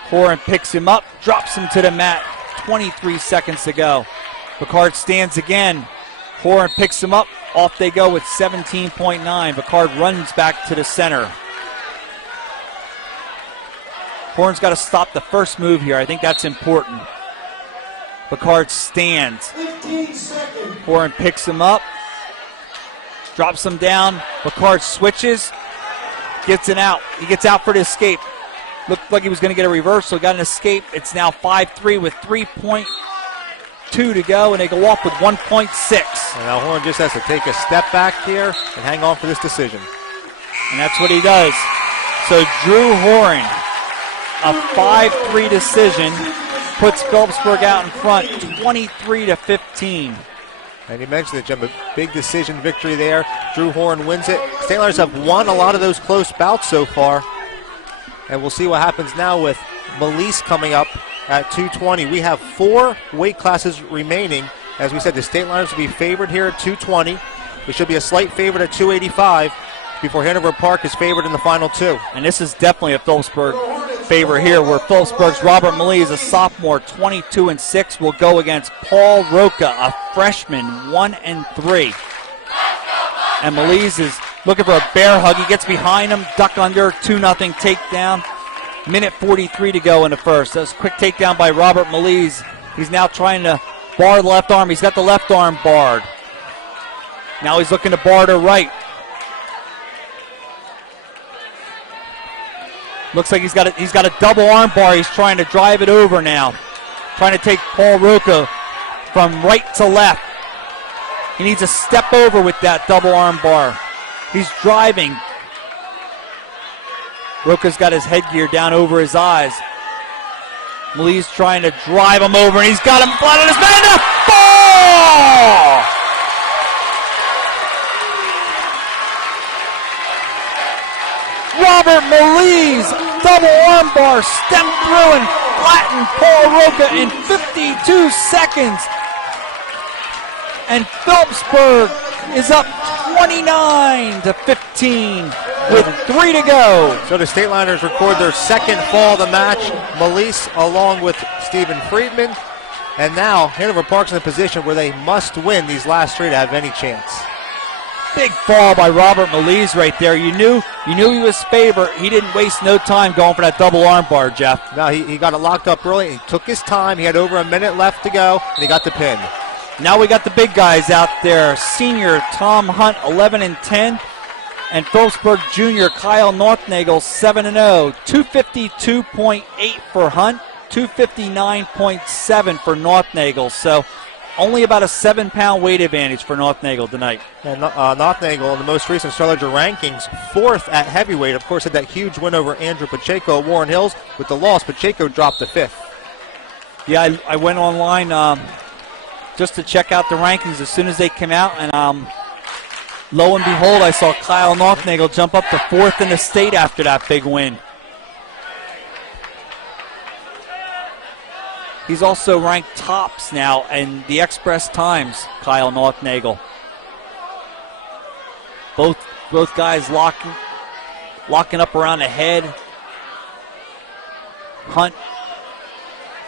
Horn picks him up, drops him to the mat. 23 seconds to go. Bocard stands again. Horn picks him up. Off they go with 17.9. Bocard runs back to the center. Horn's got to stop the first move here. I think that's important. Bocard stands. 15 seconds. Horn picks him up. Drops him down. Bocard switches. Gets it out. He gets out for the escape. Looked like he was going to get a reversal. Got an escape. It's now 5-3 with 3.2 to go, and they go off with 1.6. And now Horn just has to take a step back here and hang on for this decision. And that's what he does. So Drew Horn, a 5-3 decision, puts Phillipsburg out in front, 23-15. And you mentioned it, Jim, a big decision victory there. Drew Horn wins it. St. Lawrence have won a lot of those close bouts so far. And we'll see what happens now with Melise coming up at 220. We have 4 weight classes remaining. As we said, the St. Lawrence will be favored here at 220. We should be a slight favorite at 285 before Hanover Park is favored in the final 2. And this is definitely a Phillipsburg favor here, where Phillipsburg's Robert Melise, a sophomore, 22-6, will go against Paul Roca, a freshman, 1-3. And Melise is looking for a bear hug. He gets behind him, duck under, 2-0 takedown. Minute 43 to go in the first. That's a quick takedown by Robert Melise. He's now trying to bar the left arm. He's got the left arm barred. Now he's looking to bar to right. Looks like he's got a double arm bar. He's trying to drive it over now. Trying to take Paul Roca from right to left. He needs to step over with that double arm bar. He's driving. Roca's got his headgear down over his eyes. Melise trying to drive him over, and he's got him flat on his back. And a fall! Robert Melise, double armbar, stepped through and flattened Paul Roca in 52 seconds. And Phillipsburg is up 29-15 with 3 to go. So the State Liners record their second fall of the match. Melise along with Stephen Friedman. And now Hanover Park's in a position where they must win these last 3 to have any chance. Big fall by Robert Melise right there. You knew he was favored. He didn't waste no time going for that double arm bar, Jeff. No, he got it locked up early. He took his time. He had over a minute left to go, and he got the pin. Now we got the big guys out there. Senior Tom Hunt, 11-10. And Phillipsburg Junior Kyle Northnagel, 7-0. 252.8 for Hunt, 259.7 for Northnagel. So only about a 7-pound weight advantage for Northnagel tonight. And Northnagel in the most recent Starledger rankings, 4th at heavyweight. Of course, had that huge win over Andrew Pacheco at Warren Hills. With the loss, Pacheco dropped to 5th. Yeah, I went online just to check out the rankings as soon as they came out, and lo and behold, I saw Kyle Northnagel jump up to 4th in the state after that big win. He's also ranked tops now in the Express Times, Kyle Northnagel. Both guys locking up around the head. Hunt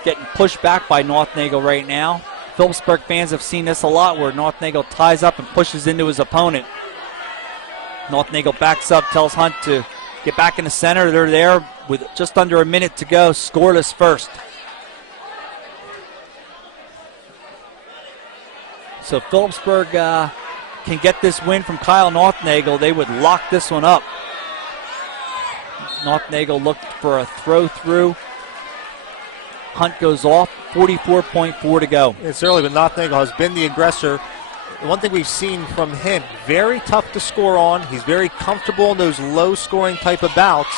getting pushed back by Northnagel right now. Phillipsburg fans have seen this a lot, where Northnagel ties up and pushes into his opponent. Northnagel backs up, tells Hunt to get back in the center. They're there with just under a minute to go, scoreless first. So Phillipsburg can get this win from Kyle Northnagel. They would lock this one up. Northnagel looked for a throw through. Hunt goes off, 44.4 to go. It's early, but Nothnagel has been the aggressor. One thing we've seen from him, very tough to score on. He's very comfortable in those low-scoring type of bouts.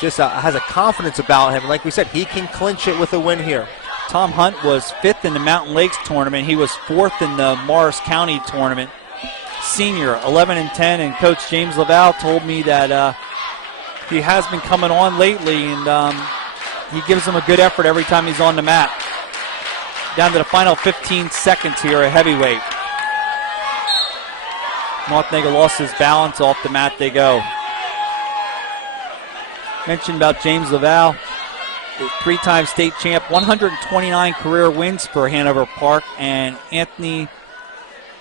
Just has a confidence about him. Like we said, he can clinch it with a win here. Tom Hunt was 5th in the Mountain Lakes tournament. He was 4th in the Morris County tournament. Senior, 11-10, and Coach James Laval told me that he has been coming on lately, and he gives him a good effort every time he's on the mat. Down to the final 15 seconds here, a heavyweight. Nothnagel lost his balance, off the mat they go. Mentioned about James Laval, the 3-time state champ, 129 career wins for Hanover Park, and Anthony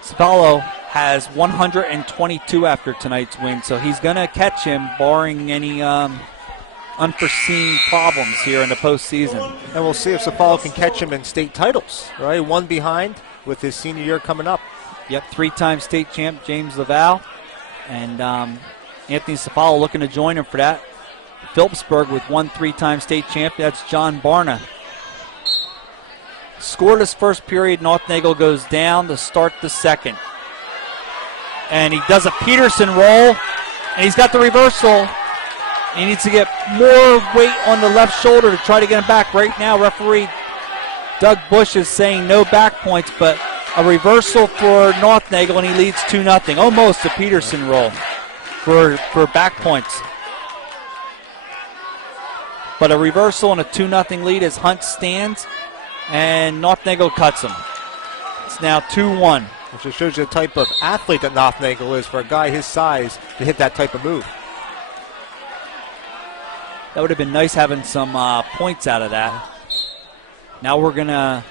Spallo has 122 after tonight's win, so he's going to catch him barring any unforeseen problems here in the postseason. And we'll see if Spallo can catch him in state titles, right? One behind with his senior year coming up. Yep, 3-time state champ James Laval, and Anthony Spallo looking to join him for that. Phillipsburg with 1 3-time state champ, that's John Barna. Scoreless first period, Nothnagel goes down to start the second. And he does a Peterson roll, and he's got the reversal. He needs to get more weight on the left shoulder to try to get him back. Right now, referee Doug Bush is saying no back points, but a reversal for Nothnagel, and he leads 2-0. Almost a Peterson roll for back points. But a reversal and a 2-0 lead as Hunt stands, and Nothnagel cuts him. It's now 2-1. Which just shows you the type of athlete that Nothnagel is for a guy his size to hit that type of move. That would have been nice having some points out of that. Now we're going to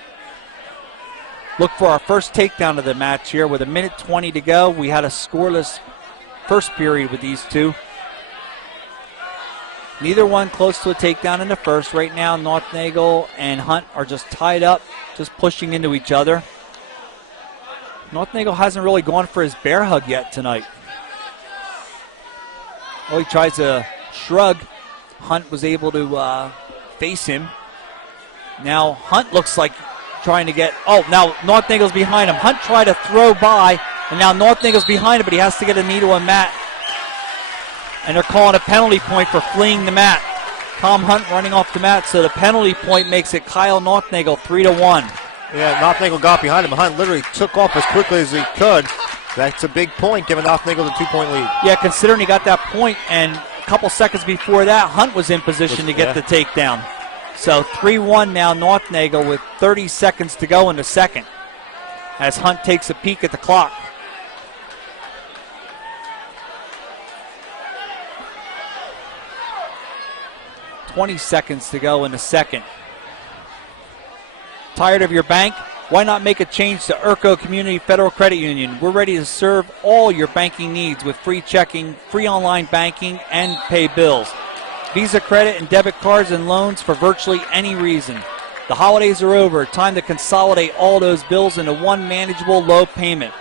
look for our first takedown of the match here with 1:20 to go. We had a scoreless first period with these two. Neither one close to a takedown in the first. Right now, Nothnagel and Hunt are just tied up, just pushing into each other. Nothnagel hasn't really gone for his bear hug yet tonight. Well, he tries to shrug. Hunt was able to face him. Now Hunt looks like trying to get, now Nothnagle's behind him. Hunt tried to throw by, and now Nothnagle's behind him, but he has to get a knee to a mat. And they're calling a penalty point for fleeing the mat. Tom Hunt running off the mat, so the penalty point makes it Kyle Nothnagel 3-1. Yeah, Nothnagel got behind him. Hunt literally took off as quickly as he could. That's a big point, giving Nothnagel the 2-point lead. Yeah, considering he got that point, and a couple seconds before that, Hunt was in position to get the takedown. So 3-1 now, Nothnagel with 30 seconds to go in the second as Hunt takes a peek at the clock. $20 seconds to go in the second. Tired of your bank? Why not make a change to Urco Community Federal Credit Union? We're ready to serve all your banking needs with free checking, free online banking, and pay bills. Visa credit and debit cards and loans for virtually any reason. The holidays are over. Time to consolidate all those bills into one manageable low payment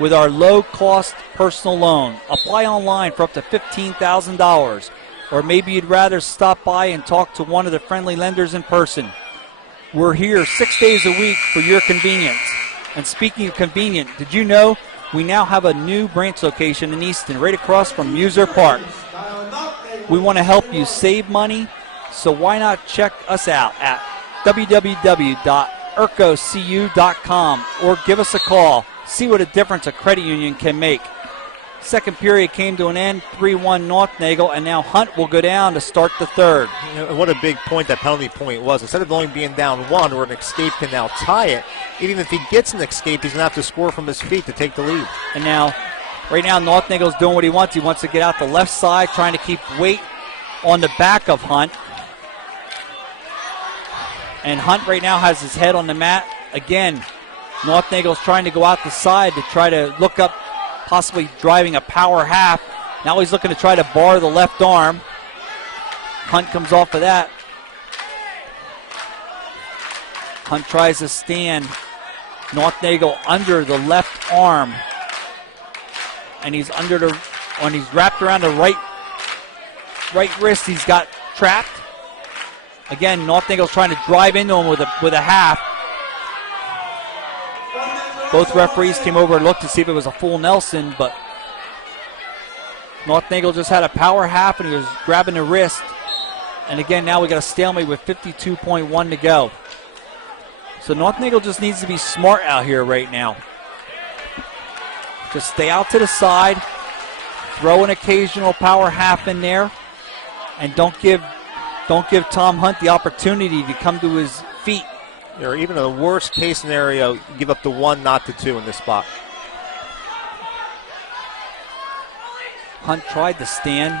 with our low-cost personal loan. Apply online for up to $15,000. Or maybe you'd rather stop by and talk to one of the friendly lenders in person. We're here 6 days a week for your convenience. And speaking of convenient, did you know we now have a new branch location in Easton, right across from Muser Park? We want to help you save money, so why not check us out at www.urcocu.com or give us a call. See what a difference a credit union can make. Second period came to an end, 3-1 Nothnagel, and now Hunt will go down to start the third. You know, what a big point that penalty point was. Instead of only being down one, where an escape can now tie it, even if he gets an escape, he's going to have to score from his feet to take the lead. And now, right now, Nothnagle's doing what he wants. He wants to get out the left side, trying to keep weight on the back of Hunt. And Hunt right now has his head on the mat. Again, Nothnagle's trying to go out the side to try to look up, possibly driving a power half. Now he's looking to try to bar the left arm. Hunt comes off of that. Hunt tries to stand Nothnagel under the left arm. And he's he's wrapped around the right wrist. He's got trapped. Again, North Nagel's trying to drive into him with a half. Both referees came over and looked to see if it was a full Nelson, but North Nagel just had a power half and he was grabbing the wrist. And again, now we got a stalemate with 52.1 to go. So North Nagel just needs to be smart out here right now. Just stay out to the side, throw an occasional power half in there, and don't give Tom Hunt the opportunity to come to his feet. Or even in the worst case scenario, give up the 1, not the 2 in this spot. Hunt tried to stand.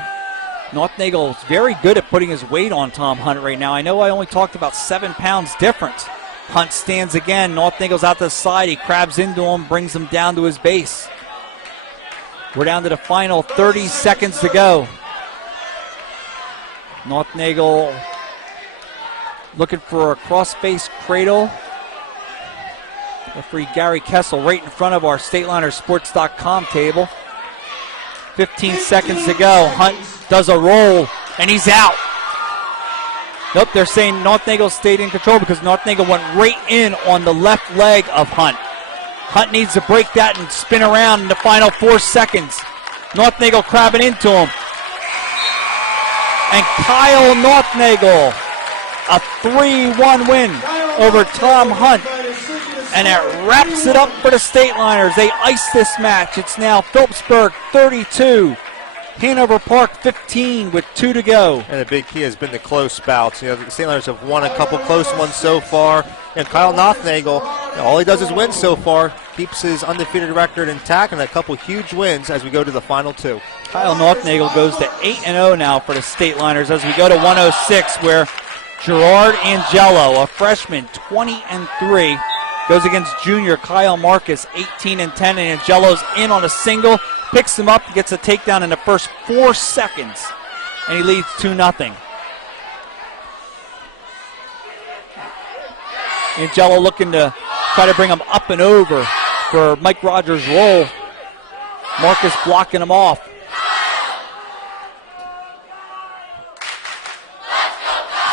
North Nagel is very good at putting his weight on Tom Hunt right now. I know I only talked about 7 pounds difference. Hunt stands again. North Nagel's out to the side. He crabs into him, brings him down to his base. We're down to the final 30 seconds to go. North Nagel looking for a cross-face cradle. Referee Gary Kessel right in front of our StatelinerSports.com table. 15 seconds to go. Hunt does a roll, and he's out. Nope, they're saying North Nagel stayed in control because North Nagel went right in on the left leg of Hunt. Hunt needs to break that and spin around in the final 4 seconds. North Nagel crabbing into him. And Kyle North Nagel, a 3-1 win over Tom Hunt. And it wraps it up for the Stateliners. They ice this match. It's now Phillipsburg 32, Hanover Park 15 with 2 to go. And the big key has been the close bouts. You know, the Stateliners have won a couple close ones so far. And Kyle North Nagel, all he does is win so far. Keeps his undefeated record intact and a couple huge wins as we go to the final 2. Kyle North Nagel goes to 8-0 now for the Stateliners as we go to 106, where Gerard Angelo, a freshman, 20-3, goes against junior Kyle Marcus, 18-10, and Angelo's in on a single, picks him up, gets a takedown in the first 4 seconds, and he leads 2-0. Angelo looking to try to bring him up and over for Mike Rogers' roll. Marcus blocking him off.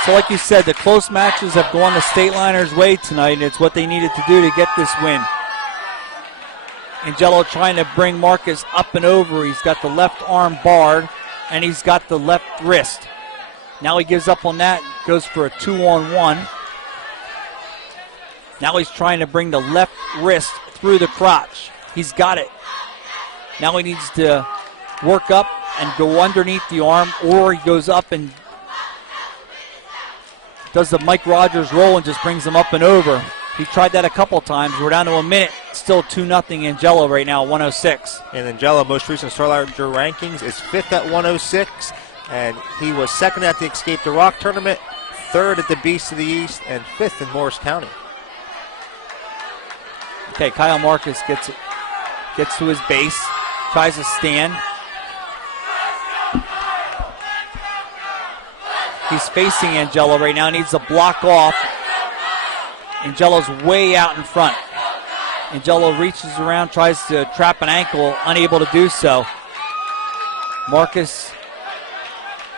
So like you said, the close matches have gone the Stateliners' way tonight, and it's what they needed to do to get this win. Angelo trying to bring Marcus up and over. He's got the left arm barred, and he's got the left wrist. Now he gives up on that, goes for a 2-on-1. Now he's trying to bring the left wrist through the crotch. He's got it. Now he needs to work up and go underneath the arm, or he goes up and does the Mike Rogers roll and just brings him up and over. He tried that a couple times. We're down to a minute. Still 2-0 Angelo right now, 106. And Angelo, most recent Starlighter rankings, is 5th at 106. And he was 2nd at the Escape the Rock tournament, 3rd at the Beast of the East, and 5th in Morris County. Okay, Kyle Marcus gets to his base, tries to stand. He's facing Angelo right now, needs to block off. Angelo's way out in front. Angelo reaches around, tries to trap an ankle, unable to do so. Marcus,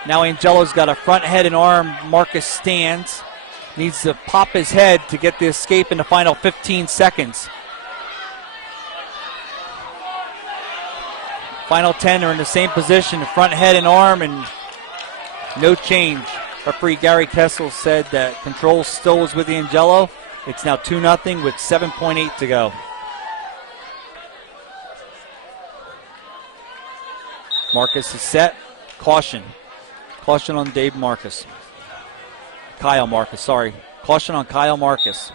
now Angelo's got a front head and arm. Marcus stands, needs to pop his head to get the escape in the final 15 seconds. Final 10 are in the same position, front head and arm, and no change. Referee Gary Kessel said that control still was with Angelo. It's now 2-0 with 7.8 to go. Marcus is set. Caution. Caution on Dave Marcus. Kyle Marcus, sorry. Caution on Kyle Marcus.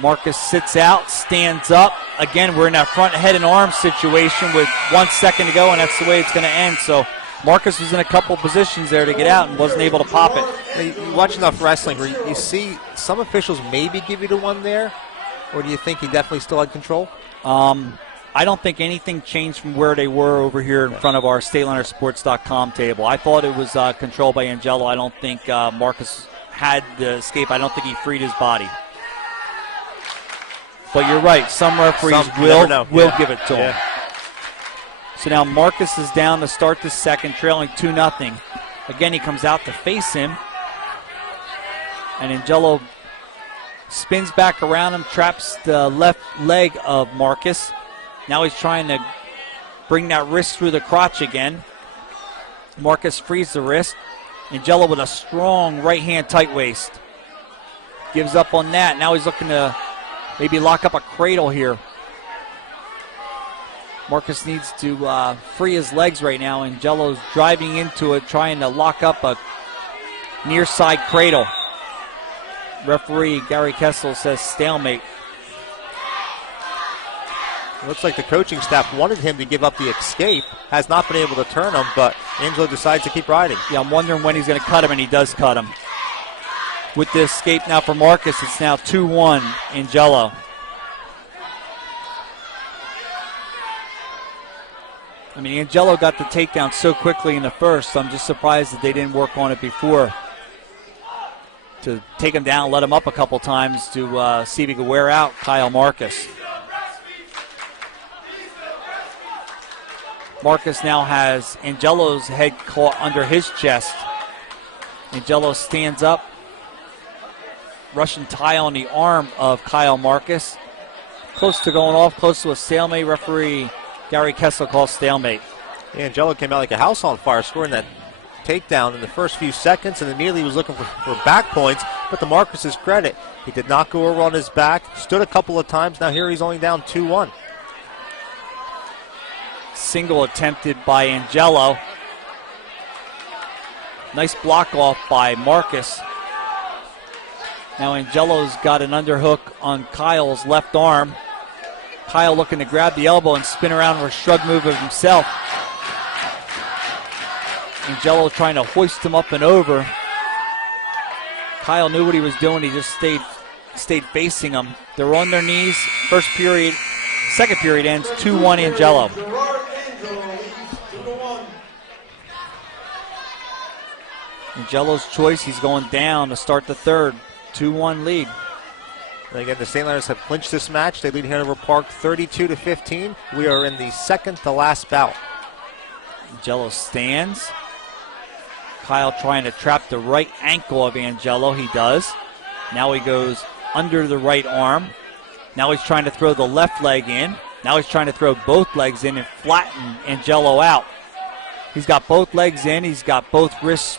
Marcus sits out, stands up. Again, we're in that front head and arm situation with 1 second to go, and that's the way it's going to end. So Marcus was in a couple positions there to get out and wasn't able to pop it. You watch enough wrestling where you see some officials maybe give you the one there, or do you think he definitely still had control? I don't think anything changed from where they were over here in front of our StatelinerSports.com table. I thought it was controlled by Angelo. I don't think Marcus had the escape. I don't think he freed his body. But you're right. Some referees will give it to him. So now Marcus is down to start the second, trailing 2-0. Again, he comes out to face him. And Angelo spins back around him, traps the left leg of Marcus. Now he's trying to bring that wrist through the crotch again. Marcus frees the wrist. Angelo with a strong right hand tight waist. Gives up on that. Now he's looking to maybe lock up a cradle here. Marcus needs to free his legs right now. Angelo's driving into it, trying to lock up a near side cradle. Referee Gary Kessel says stalemate. It looks like the coaching staff wanted him to give up the escape. Has not been able to turn him, but Angelo decides to keep riding. Yeah, I'm wondering when he's going to cut him, and he does cut him. With the escape now for Marcus, it's now 2-1 Angelo. I mean, Angelo got the takedown so quickly in the first, so I'm just surprised that they didn't work on it before. To take him down, let him up a couple times to see if he could wear out Kyle Marcus. Marcus now has Angelo's head caught under his chest. Angelo stands up. Russian tie on the arm of Kyle Marcus. Close to going off, close to a stalemate. Referee Gary Kessel calls stalemate. Yeah, Angelo came out like a house on fire, scoring that takedown in the first few seconds, and immediately was looking for back points. But to Marcus's credit, he did not go over on his back. Stood a couple of times. Now here he's only down 2-1. Single attempted by Angelo. Nice block off by Marcus. Now Angelo's got an underhook on Kyle's left arm. Kyle looking to grab the elbow and spin around for a shrug move of himself. Angelo trying to hoist him up and over. Kyle knew what he was doing. He just stayed facing him. They were on their knees. First period, second period ends 2-1 Angelo. Angelo's choice, he's going down to start the third. 2-1 lead. And again, the St. Leonards have clinched this match. They lead Hanover Park 32-15. We are in the second to last bout. Angelo stands. Kyle trying to trap the right ankle of Angelo. He does. Now he goes under the right arm. Now he's trying to throw the left leg in. Now he's trying to throw both legs in and flatten Angelo out. He's got both legs in. He's got both wrists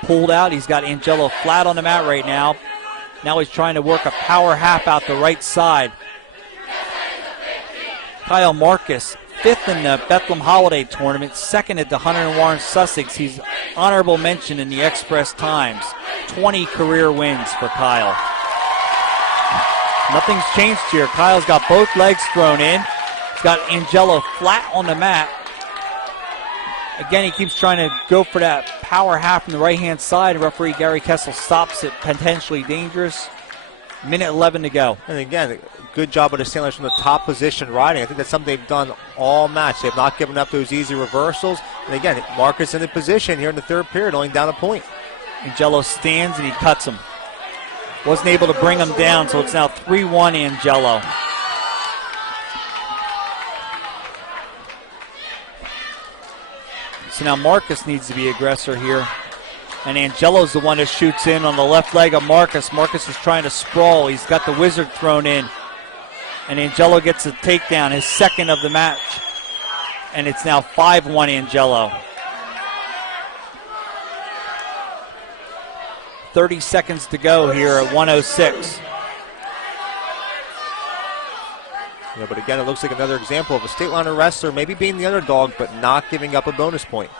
pulled out. He's got Angelo flat on the mat right now. Now he's trying to work a power half out the right side. Kyle Marcus, fifth in the Bethlehem Holiday Tournament, second at the Hunter and Warren Sussex. He's honorable mention in the Express Times. 20 career wins for Kyle. Nothing's changed here. Kyle's got both legs thrown in. He's got Angelo flat on the mat. Again, he keeps trying to go for that power half from the right-hand side. Referee Gary Kessel stops it, potentially dangerous. Minute 11 to go. And again, good job by the St. Leonards from the top position riding. I think that's something they've done all match. They have not given up those easy reversals. And again, Marcus in the position here in the third period, only down a point. Angelo stands and he cuts him. Wasn't able to bring him down, so it's now 3-1 Angelo. So now Marcus needs to be aggressor here. And Angelo's the one that shoots in on the left leg of Marcus. Marcus is trying to sprawl. He's got the wizard thrown in. And Angelo gets a takedown, his second of the match. And it's now 5-1 Angelo. 30 seconds to go here at 1:06. Yeah, but again, it looks like another example of a state liner wrestler maybe being the underdog, but not giving up a bonus point.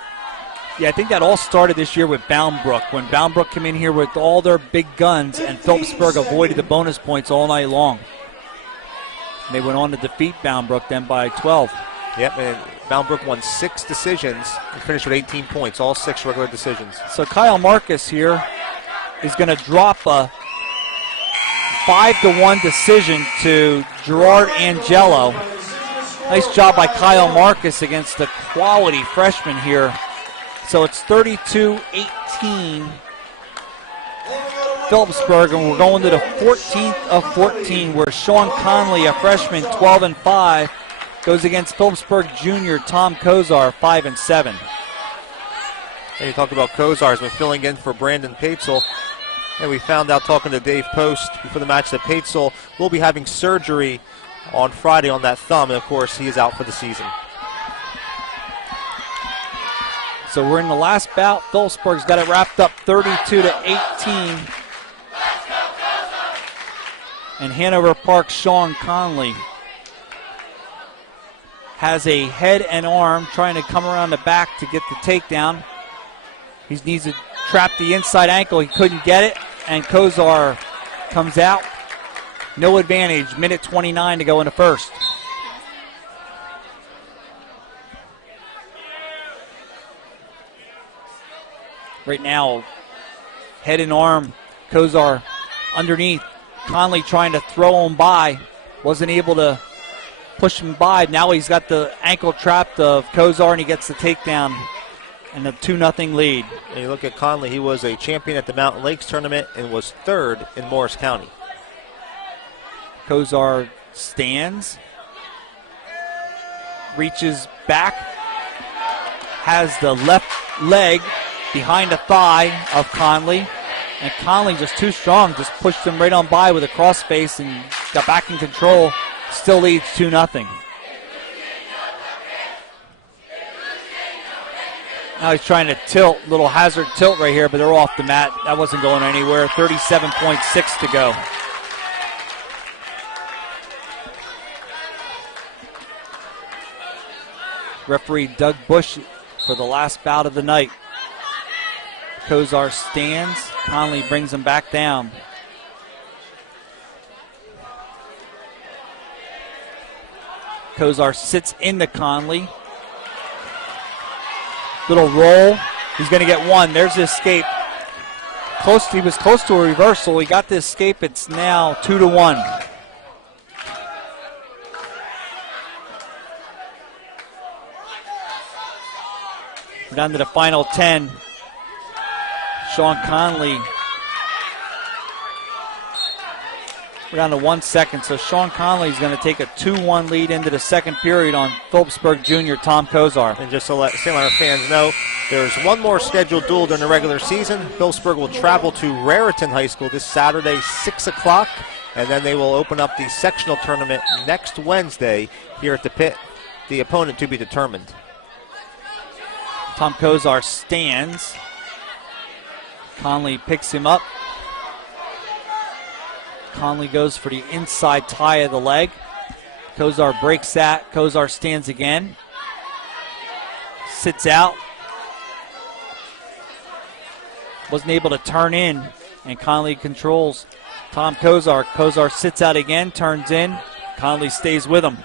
Yeah, I think that all started this year with Boundbrook, when Boundbrook came in here with all their big guns and Phillipsburg avoided the bonus points all night long. And they went on to defeat Boundbrook then by 12. Yep, and Boundbrook won 6 decisions and finished with 18 points, all 6 regular decisions. So Kyle Marcus here is going to drop a 5-1 decision to Gerard Angelo. Nice job by Kyle Marcus against the quality freshman here. So it's 32-18 Phillipsburg, and we're going to the 14th of 14 where Sean Conley, a freshman, 12-5, goes against Phillipsburg junior Tom Kozar, 5-7. And you talked about Kozar has been filling in for Brandon Patesel. And we found out talking to Dave Post before the match that Patesel will be having surgery on Friday on that thumb. And, of course, he is out for the season. So we're in the last bout. Phillipsburg's got it wrapped up 32-18. And Hanover Park's Sean Conley has a head and arm trying to come around the back to get the takedown. He needs to trap the inside ankle. He couldn't get it, and Kozar comes out. No advantage. Minute 29 to go in the first. Right now, head and arm, Kozar underneath. Conley trying to throw him by. Wasn't able to push him by. Now he's got the ankle trapped of Kozar, and he gets the takedown and a 2-0 lead. And you look at Conley, he was a champion at the Mountain Lakes tournament and was third in Morris County. Kozar stands, reaches back, has the left leg behind the thigh of Conley, and Conley just too strong, just pushed him right on by with a crossface and got back in control, still leads 2-0. Now he's trying to tilt, little hazard tilt right here, but they're off the mat. That wasn't going anywhere. 37.6 to go. Referee Doug Bush for the last bout of the night. Kozar stands. Conley brings him back down. Kozar sits into Conley. Little roll. He's going to get one. There's the escape. He was close to a reversal. He got the escape. It's now 2-1. We're down to the final 10. Sean Conley. We're down to 1 second, so Sean Conley is going to take a 2-1 lead into the second period on Phillipsburg Jr. Tom Kozar. And just to let St. Leonard fans know, there's one more scheduled duel during the regular season. Phillipsburg will travel to Raritan High School this Saturday, 6 o'clock, and then they will open up the sectional tournament next Wednesday here at the pit. The opponent to be determined. Tom Kozar stands. Conley picks him up. Conley goes for the inside tie of the leg. Kozar breaks that. Kozar stands again. Sits out. Wasn't able to turn in, and Conley controls Tom Kozar. Kozar sits out again, turns in. Conley stays with him.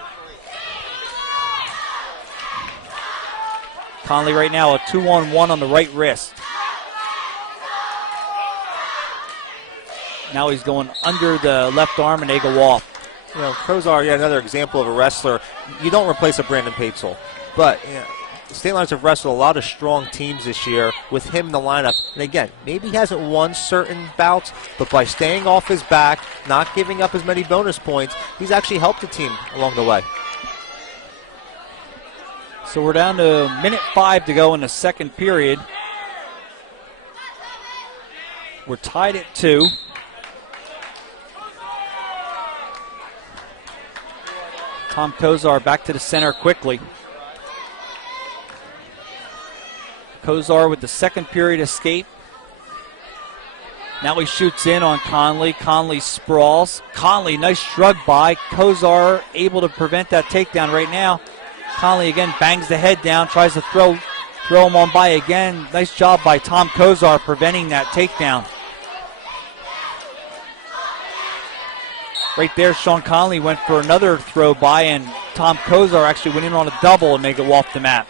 Conley right now a 2-on-1 on the right wrist. Now he's going under the left arm, and they go off. You know, Kozar, another example of a wrestler. You don't replace a Brandon Patesel, but St. Lawrence have wrestled a lot of strong teams this year with him in the lineup. And again, maybe he hasn't won certain bouts, but by staying off his back, not giving up as many bonus points, he's actually helped the team along the way. So we're down to minute 5 to go in the second period. We're tied at 2. Tom Kozar back to the center quickly. Kozar with the second period escape. Now he shoots in on Conley. Conley sprawls. Conley, nice shrug by. Kozar able to prevent that takedown right now. Conley again bangs the head down, tries to throw him on by again. Nice job by Tom Kozar preventing that takedown. Right there, Sean Conley went for another throw by, and Tom Kozar actually went in on a double and make it off the mat.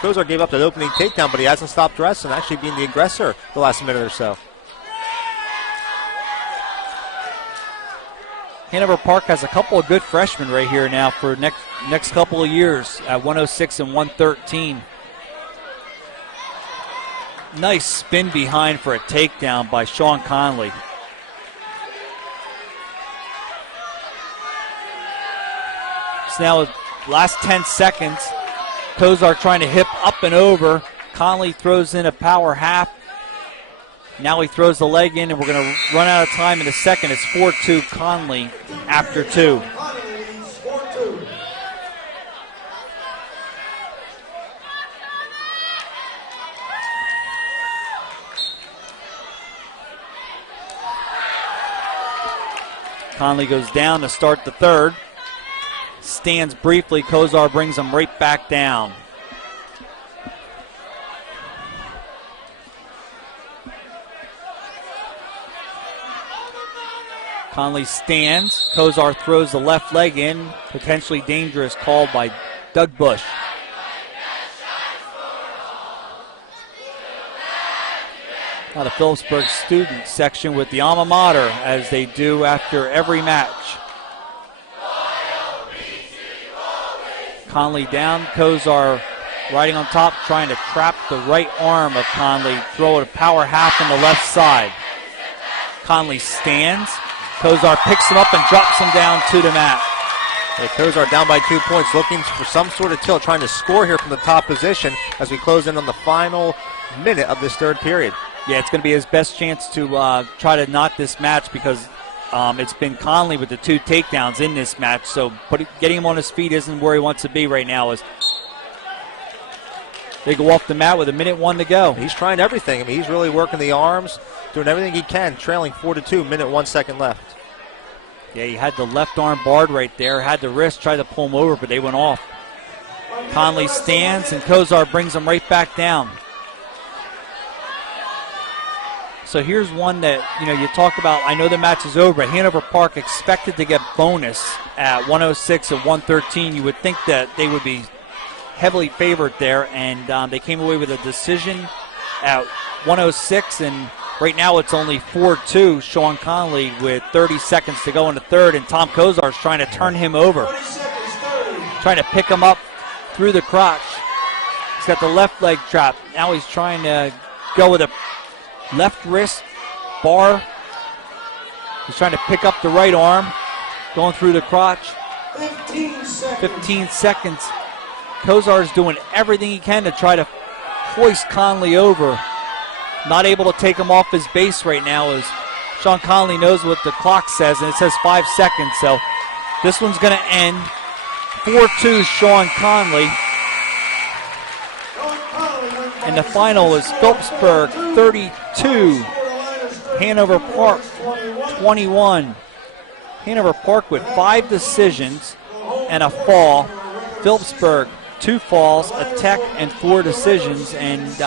Kozar gave up that opening takedown, but he hasn't stopped wrestling, actually being the aggressor the last minute or so. Hanover Park has a couple of good freshmen right here now for next couple of years at 106 and 113. Nice spin behind for a takedown by Sean Conley. So now last 10 seconds, Kozar trying to hip up and over. Conley throws in a power half. Now he throws the leg in, and we're going to run out of time in a second. It's 4-2 Conley after 2. Conley leads 4-2. Conley goes down to start the third. Stands briefly. Kozar brings him right back down. Conley stands. Kozar throws the left leg in. Potentially dangerous, called by Doug Bush. Now the Phillipsburg student section with the alma mater, as they do after every match. Conley down. Kozar riding on top, trying to trap the right arm of Conley. Throw it a power half on the left side. Conley stands. Kozar picks him up and drops him down to the mat. Yeah, Kozar down by 2 points, looking for some sort of tilt, trying to score here from the top position as we close in on the final minute of this third period. Yeah, it's going to be his best chance to try to knot this match, because it's been Conley with the 2 takedowns in this match. So getting him on his feet isn't where he wants to be right now. As they go off the mat with 1:01 to go. He's trying everything. I mean, he's really working the arms, doing everything he can, trailing 4-2, 1 second left. Yeah, he had the left arm barred right there, had the wrist, tried to pull him over, but they went off. Conley stands, and Kozar brings him right back down. So here's one that, you talk about. I know the match is over, but Hanover Park expected to get bonus at 106 and 113. You would think that they would be heavily favored there, and they came away with a decision at 106, and right now it's only 4-2 Sean Conley with 30 seconds to go in the third, and Tom Kozar is trying to turn him over, trying to pick him up through the crotch. He's got the left leg trapped. Now he's trying to go with a left wrist bar. He's trying to pick up the right arm, going through the crotch. 15 seconds. Kozar is doing everything he can to try to hoist Conley over. Not able to take him off his base right now, as Sean Conley knows what the clock says, and it says 5 seconds. So this one's going to end 4-2 Sean Conley. And the final is Phillipsburg 32, Hanover Park 21. Hanover Park with 5 decisions and a fall. Phillipsburg 2 falls, a tech, and 4 decisions. And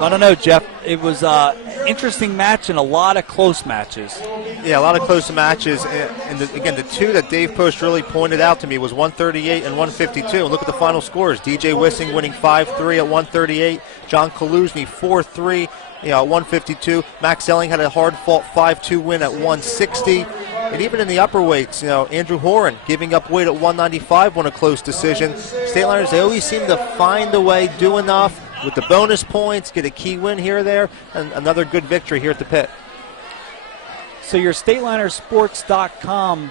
I don't know, Jeff. It was an interesting match and a lot of close matches. Yeah, a lot of close matches. And again, the 2 that Dave Post really pointed out to me was 138 and 152. And look at the final scores. DJ Wissing winning 5-3 at 138. John Kaluzny 4-3 at 152. Max Elling had a hard-fought 5-2 win at 160. And even in the upper weights, Andrew Horan giving up weight at 195 won a close decision. State Liners, they always seem to find a way, do enough with the bonus points, get a key win here or there, and another good victory here at the pit. So your StatelinerSports.com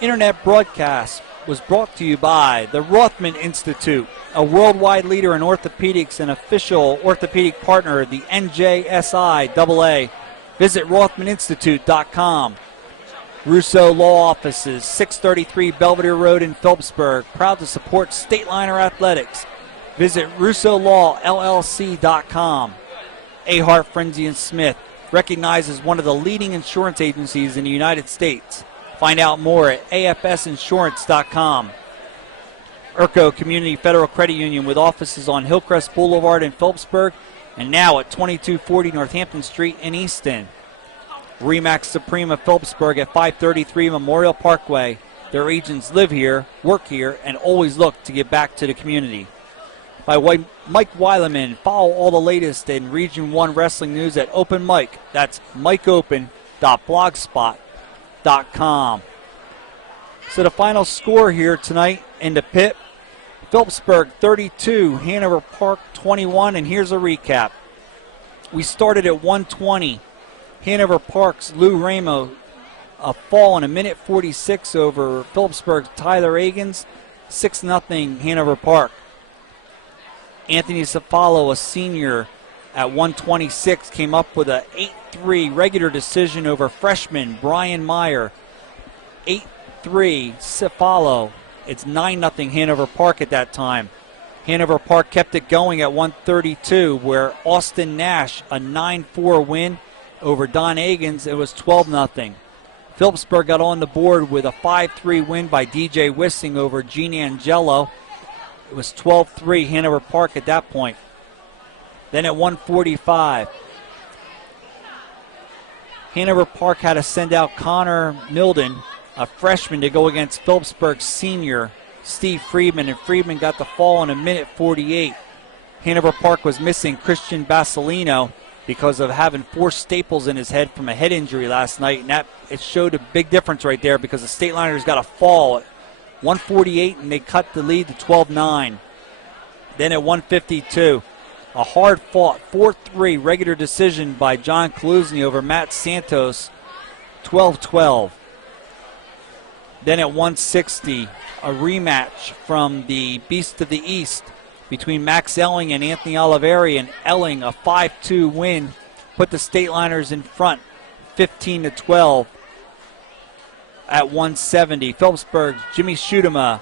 internet broadcast was brought to you by the Rothman Institute, a worldwide leader in orthopedics and official orthopedic partner of the NJSIAA. Visit RothmanInstitute.com. Russo Law Offices, 633 Belvedere Road in Phillipsburg, proud to support Stateliner Athletics. Visit RussoLawLLC.com. Ahart, Frenzy & Smith, recognized as one of the leading insurance agencies in the United States. Find out more at AFSinsurance.com. Urco Community Federal Credit Union with offices on Hillcrest Boulevard in Phillipsburg and now at 2240 Northampton Street in Easton. Remax Supreme of Phillipsburg at 533 Memorial Parkway. Their agents live here, work here, and always look to give back to the community. By Mike Weileman. Follow all the latest in Region 1 wrestling news at Open Mike. That's mikeopen.blogspot.com. So the final score here tonight in the pit, Phillipsburg 32, Hanover Park 21, and here's a recap. We started at 120. Hanover Park's Lou Ramo, a fall in 1:46 over Phillipsburg's Tyler Agins, 6-0 Hanover Park. Anthony Cefalo, a senior, at 126, came up with a 8-3 regular decision over freshman Brian Meyer. 8-3 Cefalo. It's 9-0 Hanover Park at that time. Hanover Park kept it going at 132, where Austin Nash, a 9-4 win over Don Agins. It was 12-0. Phillipsburg got on the board with a 5-3 win by DJ Wissing over Gene Angelo. It was 12-3 Hanover Park at that point. Then at 145, Hanover Park had to send out Connor Milden, a freshman, to go against Phillipsburg's senior Steve Friedman, and Friedman got the fall in a minute 48. Hanover Park was missing Christian Basilino because of having 4 staples in his head from a head injury last night, and that it showed a big difference right there because the State Liners got a fall at 148, and they cut the lead to 12-9. Then at 152, a hard-fought 4-3 regular decision by John Kaluzny over Matt Santos, 12-12. Then at 160, a rematch from the Beast of the East between Max Elling and Anthony Oliveri, and Elling, a 5-2 win, put the State Liners in front, 15-12 at 170. Phillipsburg's Jimmy Schutema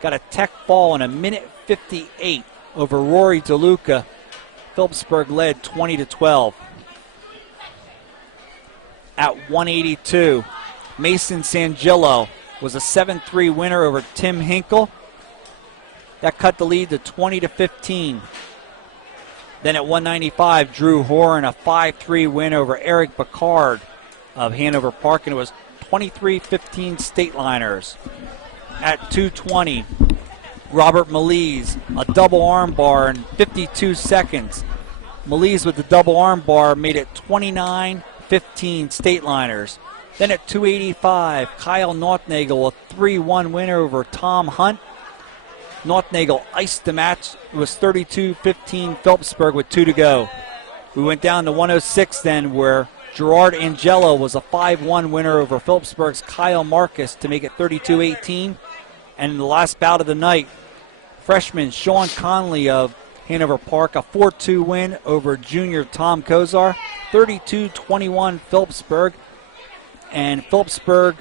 got a tech fall in a minute 58 over Rory DeLuca. Phillipsburg led 20-12. At 182, Mason Sangillo was a 7-3 winner over Tim Hinkle. That cut the lead to 20-15. Then at 195, Drew Horan, a 5-3 win over Eric Bacard of Hanover Park, and it was 23-15 State Liners. At 220, Robert Melise, a double arm bar in 52 seconds. Melise with the double arm bar made it 29-15 State Liners. Then at 285, Kyle Nothnagel, a 3-1 winner over Tom Hunt. Nothnagel iced the match. It was 32-15 Phillipsburg with 2 to go. We went down to 106 then, where Gerard Angelo was a 5-1 winner over Phillipsburg's Kyle Marcus to make it 32-18. And in the last bout of the night, freshman Sean Conley of Hanover Park, a 4-2 win over junior Tom Kozar, 32-21 Phillipsburg. And Phillipsburg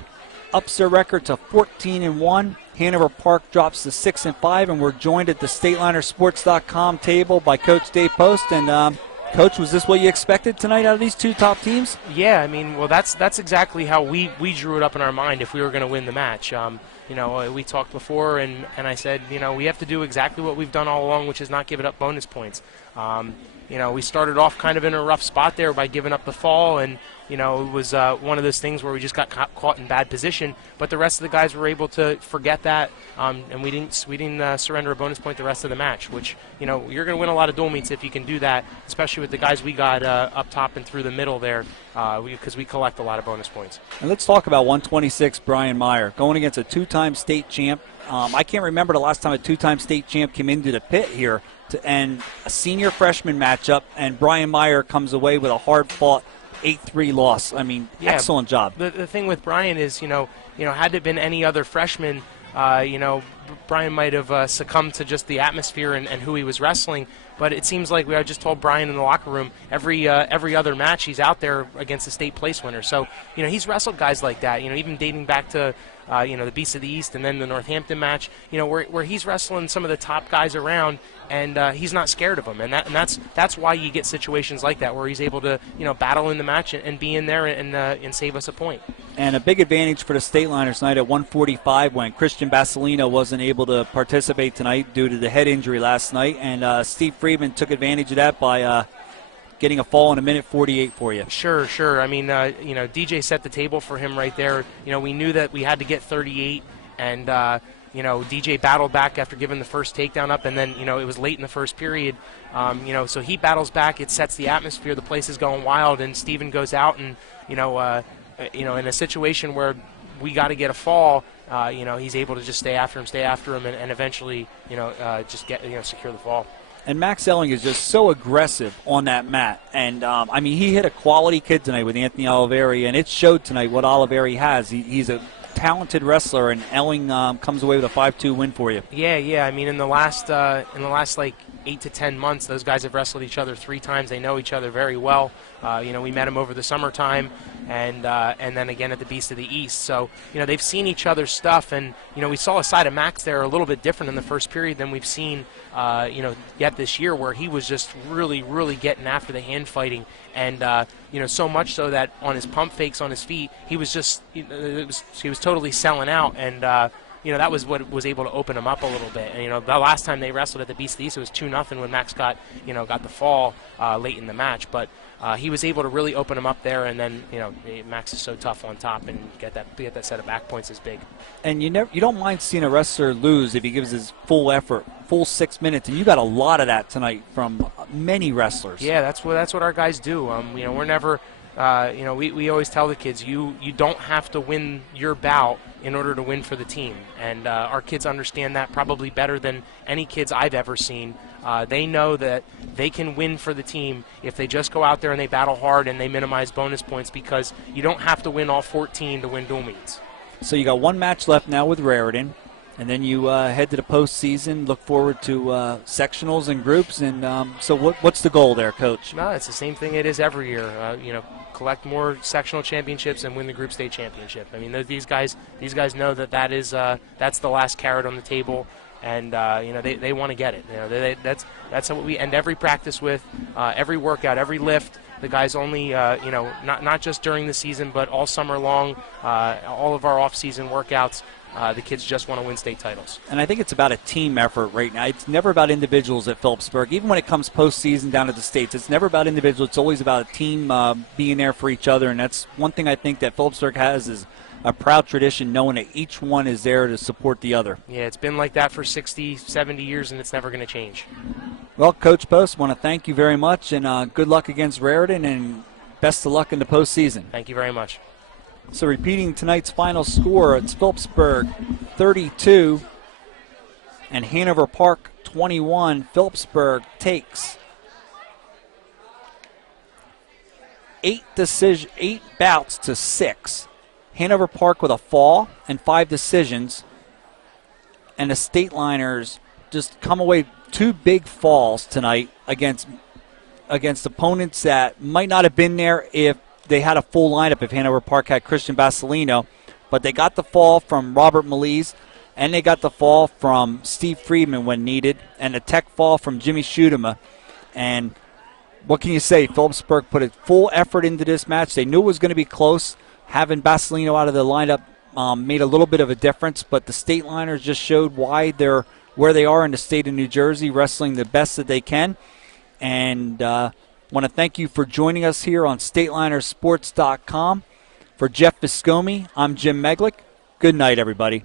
ups their record to 14-1. Hanover Park drops to 6-5, and we're joined at the StatelinerSports.com table by Coach Dave Post. And Coach, was this what you expected tonight out of these 2 top teams? Yeah, I mean, well, that's exactly how we drew it up in our mind if we were going to win the match. We talked before, and I said, we have to do exactly what we've done all along, which is not give it up bonus points. We started off kind of in a rough spot there by giving up the fall, and it was one of those things where we just got caught in bad position. But the rest of the guys were able to forget that, and we didn't surrender a bonus point the rest of the match. Which you're going to win a lot of dual meets if you can do that, especially with the guys we got up top and through the middle there, because we collect a lot of bonus points. And let's talk about 126 Brian Meyer going against a 2-time state champ. I can't remember the last time a 2-time state champ came into the pit here. And a senior freshman matchup, and Brian Meyer comes away with a hard-fought 8-3 loss. I mean, yeah, excellent job. The thing with Brian is, had it been any other freshman, Brian might have succumbed to just the atmosphere and who he was wrestling. But it seems like I just told Brian in the locker room, every other match he's out there against a state place winner. So, he's wrestled guys like that, even dating back to the Beast of the East and then the Northampton match, where he's wrestling some of the top guys around, and he's not scared of them. And that's why you get situations like that, where he's able to, battle in the match and be in there and save us a point. And a big advantage for the State Liners tonight at 145 when Christian Basilino wasn't able to participate tonight due to the head injury last night. And Steve Friedman took advantage of that by getting a fall in a minute 48 for you. Sure. I mean, DJ set the table for him right there. We knew that we had to get 38, and DJ battled back after giving the first takedown up, and then it was late in the first period. So he battles back. It sets the atmosphere. The place is going wild, and Steven goes out, and in a situation where we got to get a fall, he's able to just stay after him, and eventually just get secure the fall. And Max Elling is just so aggressive on that mat. And, he hit a quality kid tonight with Anthony Oliveri, and it showed tonight what Oliveri has. He's a talented wrestler, and Elling comes away with a 5-2 win for you. Yeah. I mean, in the last 8 to 10 months. Those guys have wrestled each other 3 times. They know each other very well. We met them over the summertime, and then again at the Beast of the East. So they've seen each other's stuff, and we saw a side of Max there a little bit different in the first period than we've seen yet this year, where he was just really, really getting after the hand fighting, and so much so that on his pump fakes on his feet, he was just he was totally selling out, and that was what was able to open him up a little bit. And the last time they wrestled at the Beast of the East, it was 2-0 when Max got the fall late in the match, but he was able to really open him up there, and then Max is so tough on top, and get that set of back points is big. And you don't mind seeing a wrestler lose if he gives his full effort, full 6 minutes, and you got a lot of that tonight from many wrestlers. Yeah, that's what our guys do. We're never, we always tell the kids, you don't have to win your bout in order to win for the team, and our kids understand that probably better than any kids I've ever seen. They know that they can win for the team if they just go out there and they battle hard and they minimize bonus points, because you don't have to win all 14 to win dual meets. So you got one match left now with Raritan, and then you head to the postseason, look forward to sectionals and groups. And so what's the goal there, Coach? No, it's the same thing it is every year. Collect more sectional championships and win the group state championship. I mean, these guys know that's the last carrot on the table, and they want to get it. That's what we end every practice with, every workout, every lift. The guys only, not just during the season, but all summer long, all of our off-season workouts. The kids just want to win state titles. And I think it's about a team effort right now. It's never about individuals at Phillipsburg. Even when it comes postseason down to the States, it's never about individuals. It's always about a team being there for each other. And that's one thing I think that Phillipsburg has, is a proud tradition, knowing that each one is there to support the other. Yeah, it's been like that for 60, 70 years, and it's never going to change. Well, Coach Post, want to thank you very much, and good luck against Raritan, and best of luck in the postseason. Thank you very much. So repeating tonight's final score, it's Phillipsburg 32 and Hanover Park 21. Phillipsburg takes 8 bouts to 6. Hanover Park with a fall and 5 decisions. And the State Liners just come away 2 big falls tonight against opponents that might not have been there if they had a full lineup, if Hanover Park had Christian Basilino. But they got the fall from Robert Melise, and they got the fall from Steve Friedman when needed, and a tech fall from Jimmy Schutema. And what can you say? Phillipsburg put a full effort into this match. They knew it was going to be close. Having Basilino out of the lineup made a little bit of a difference, but the State Liners just showed why they're where they are in the state of New Jersey, wrestling the best that they can. And want to thank you for joining us here on StatelinersSports.com. For Jeff Viscomi, I'm Jim Meglick. Good night, everybody.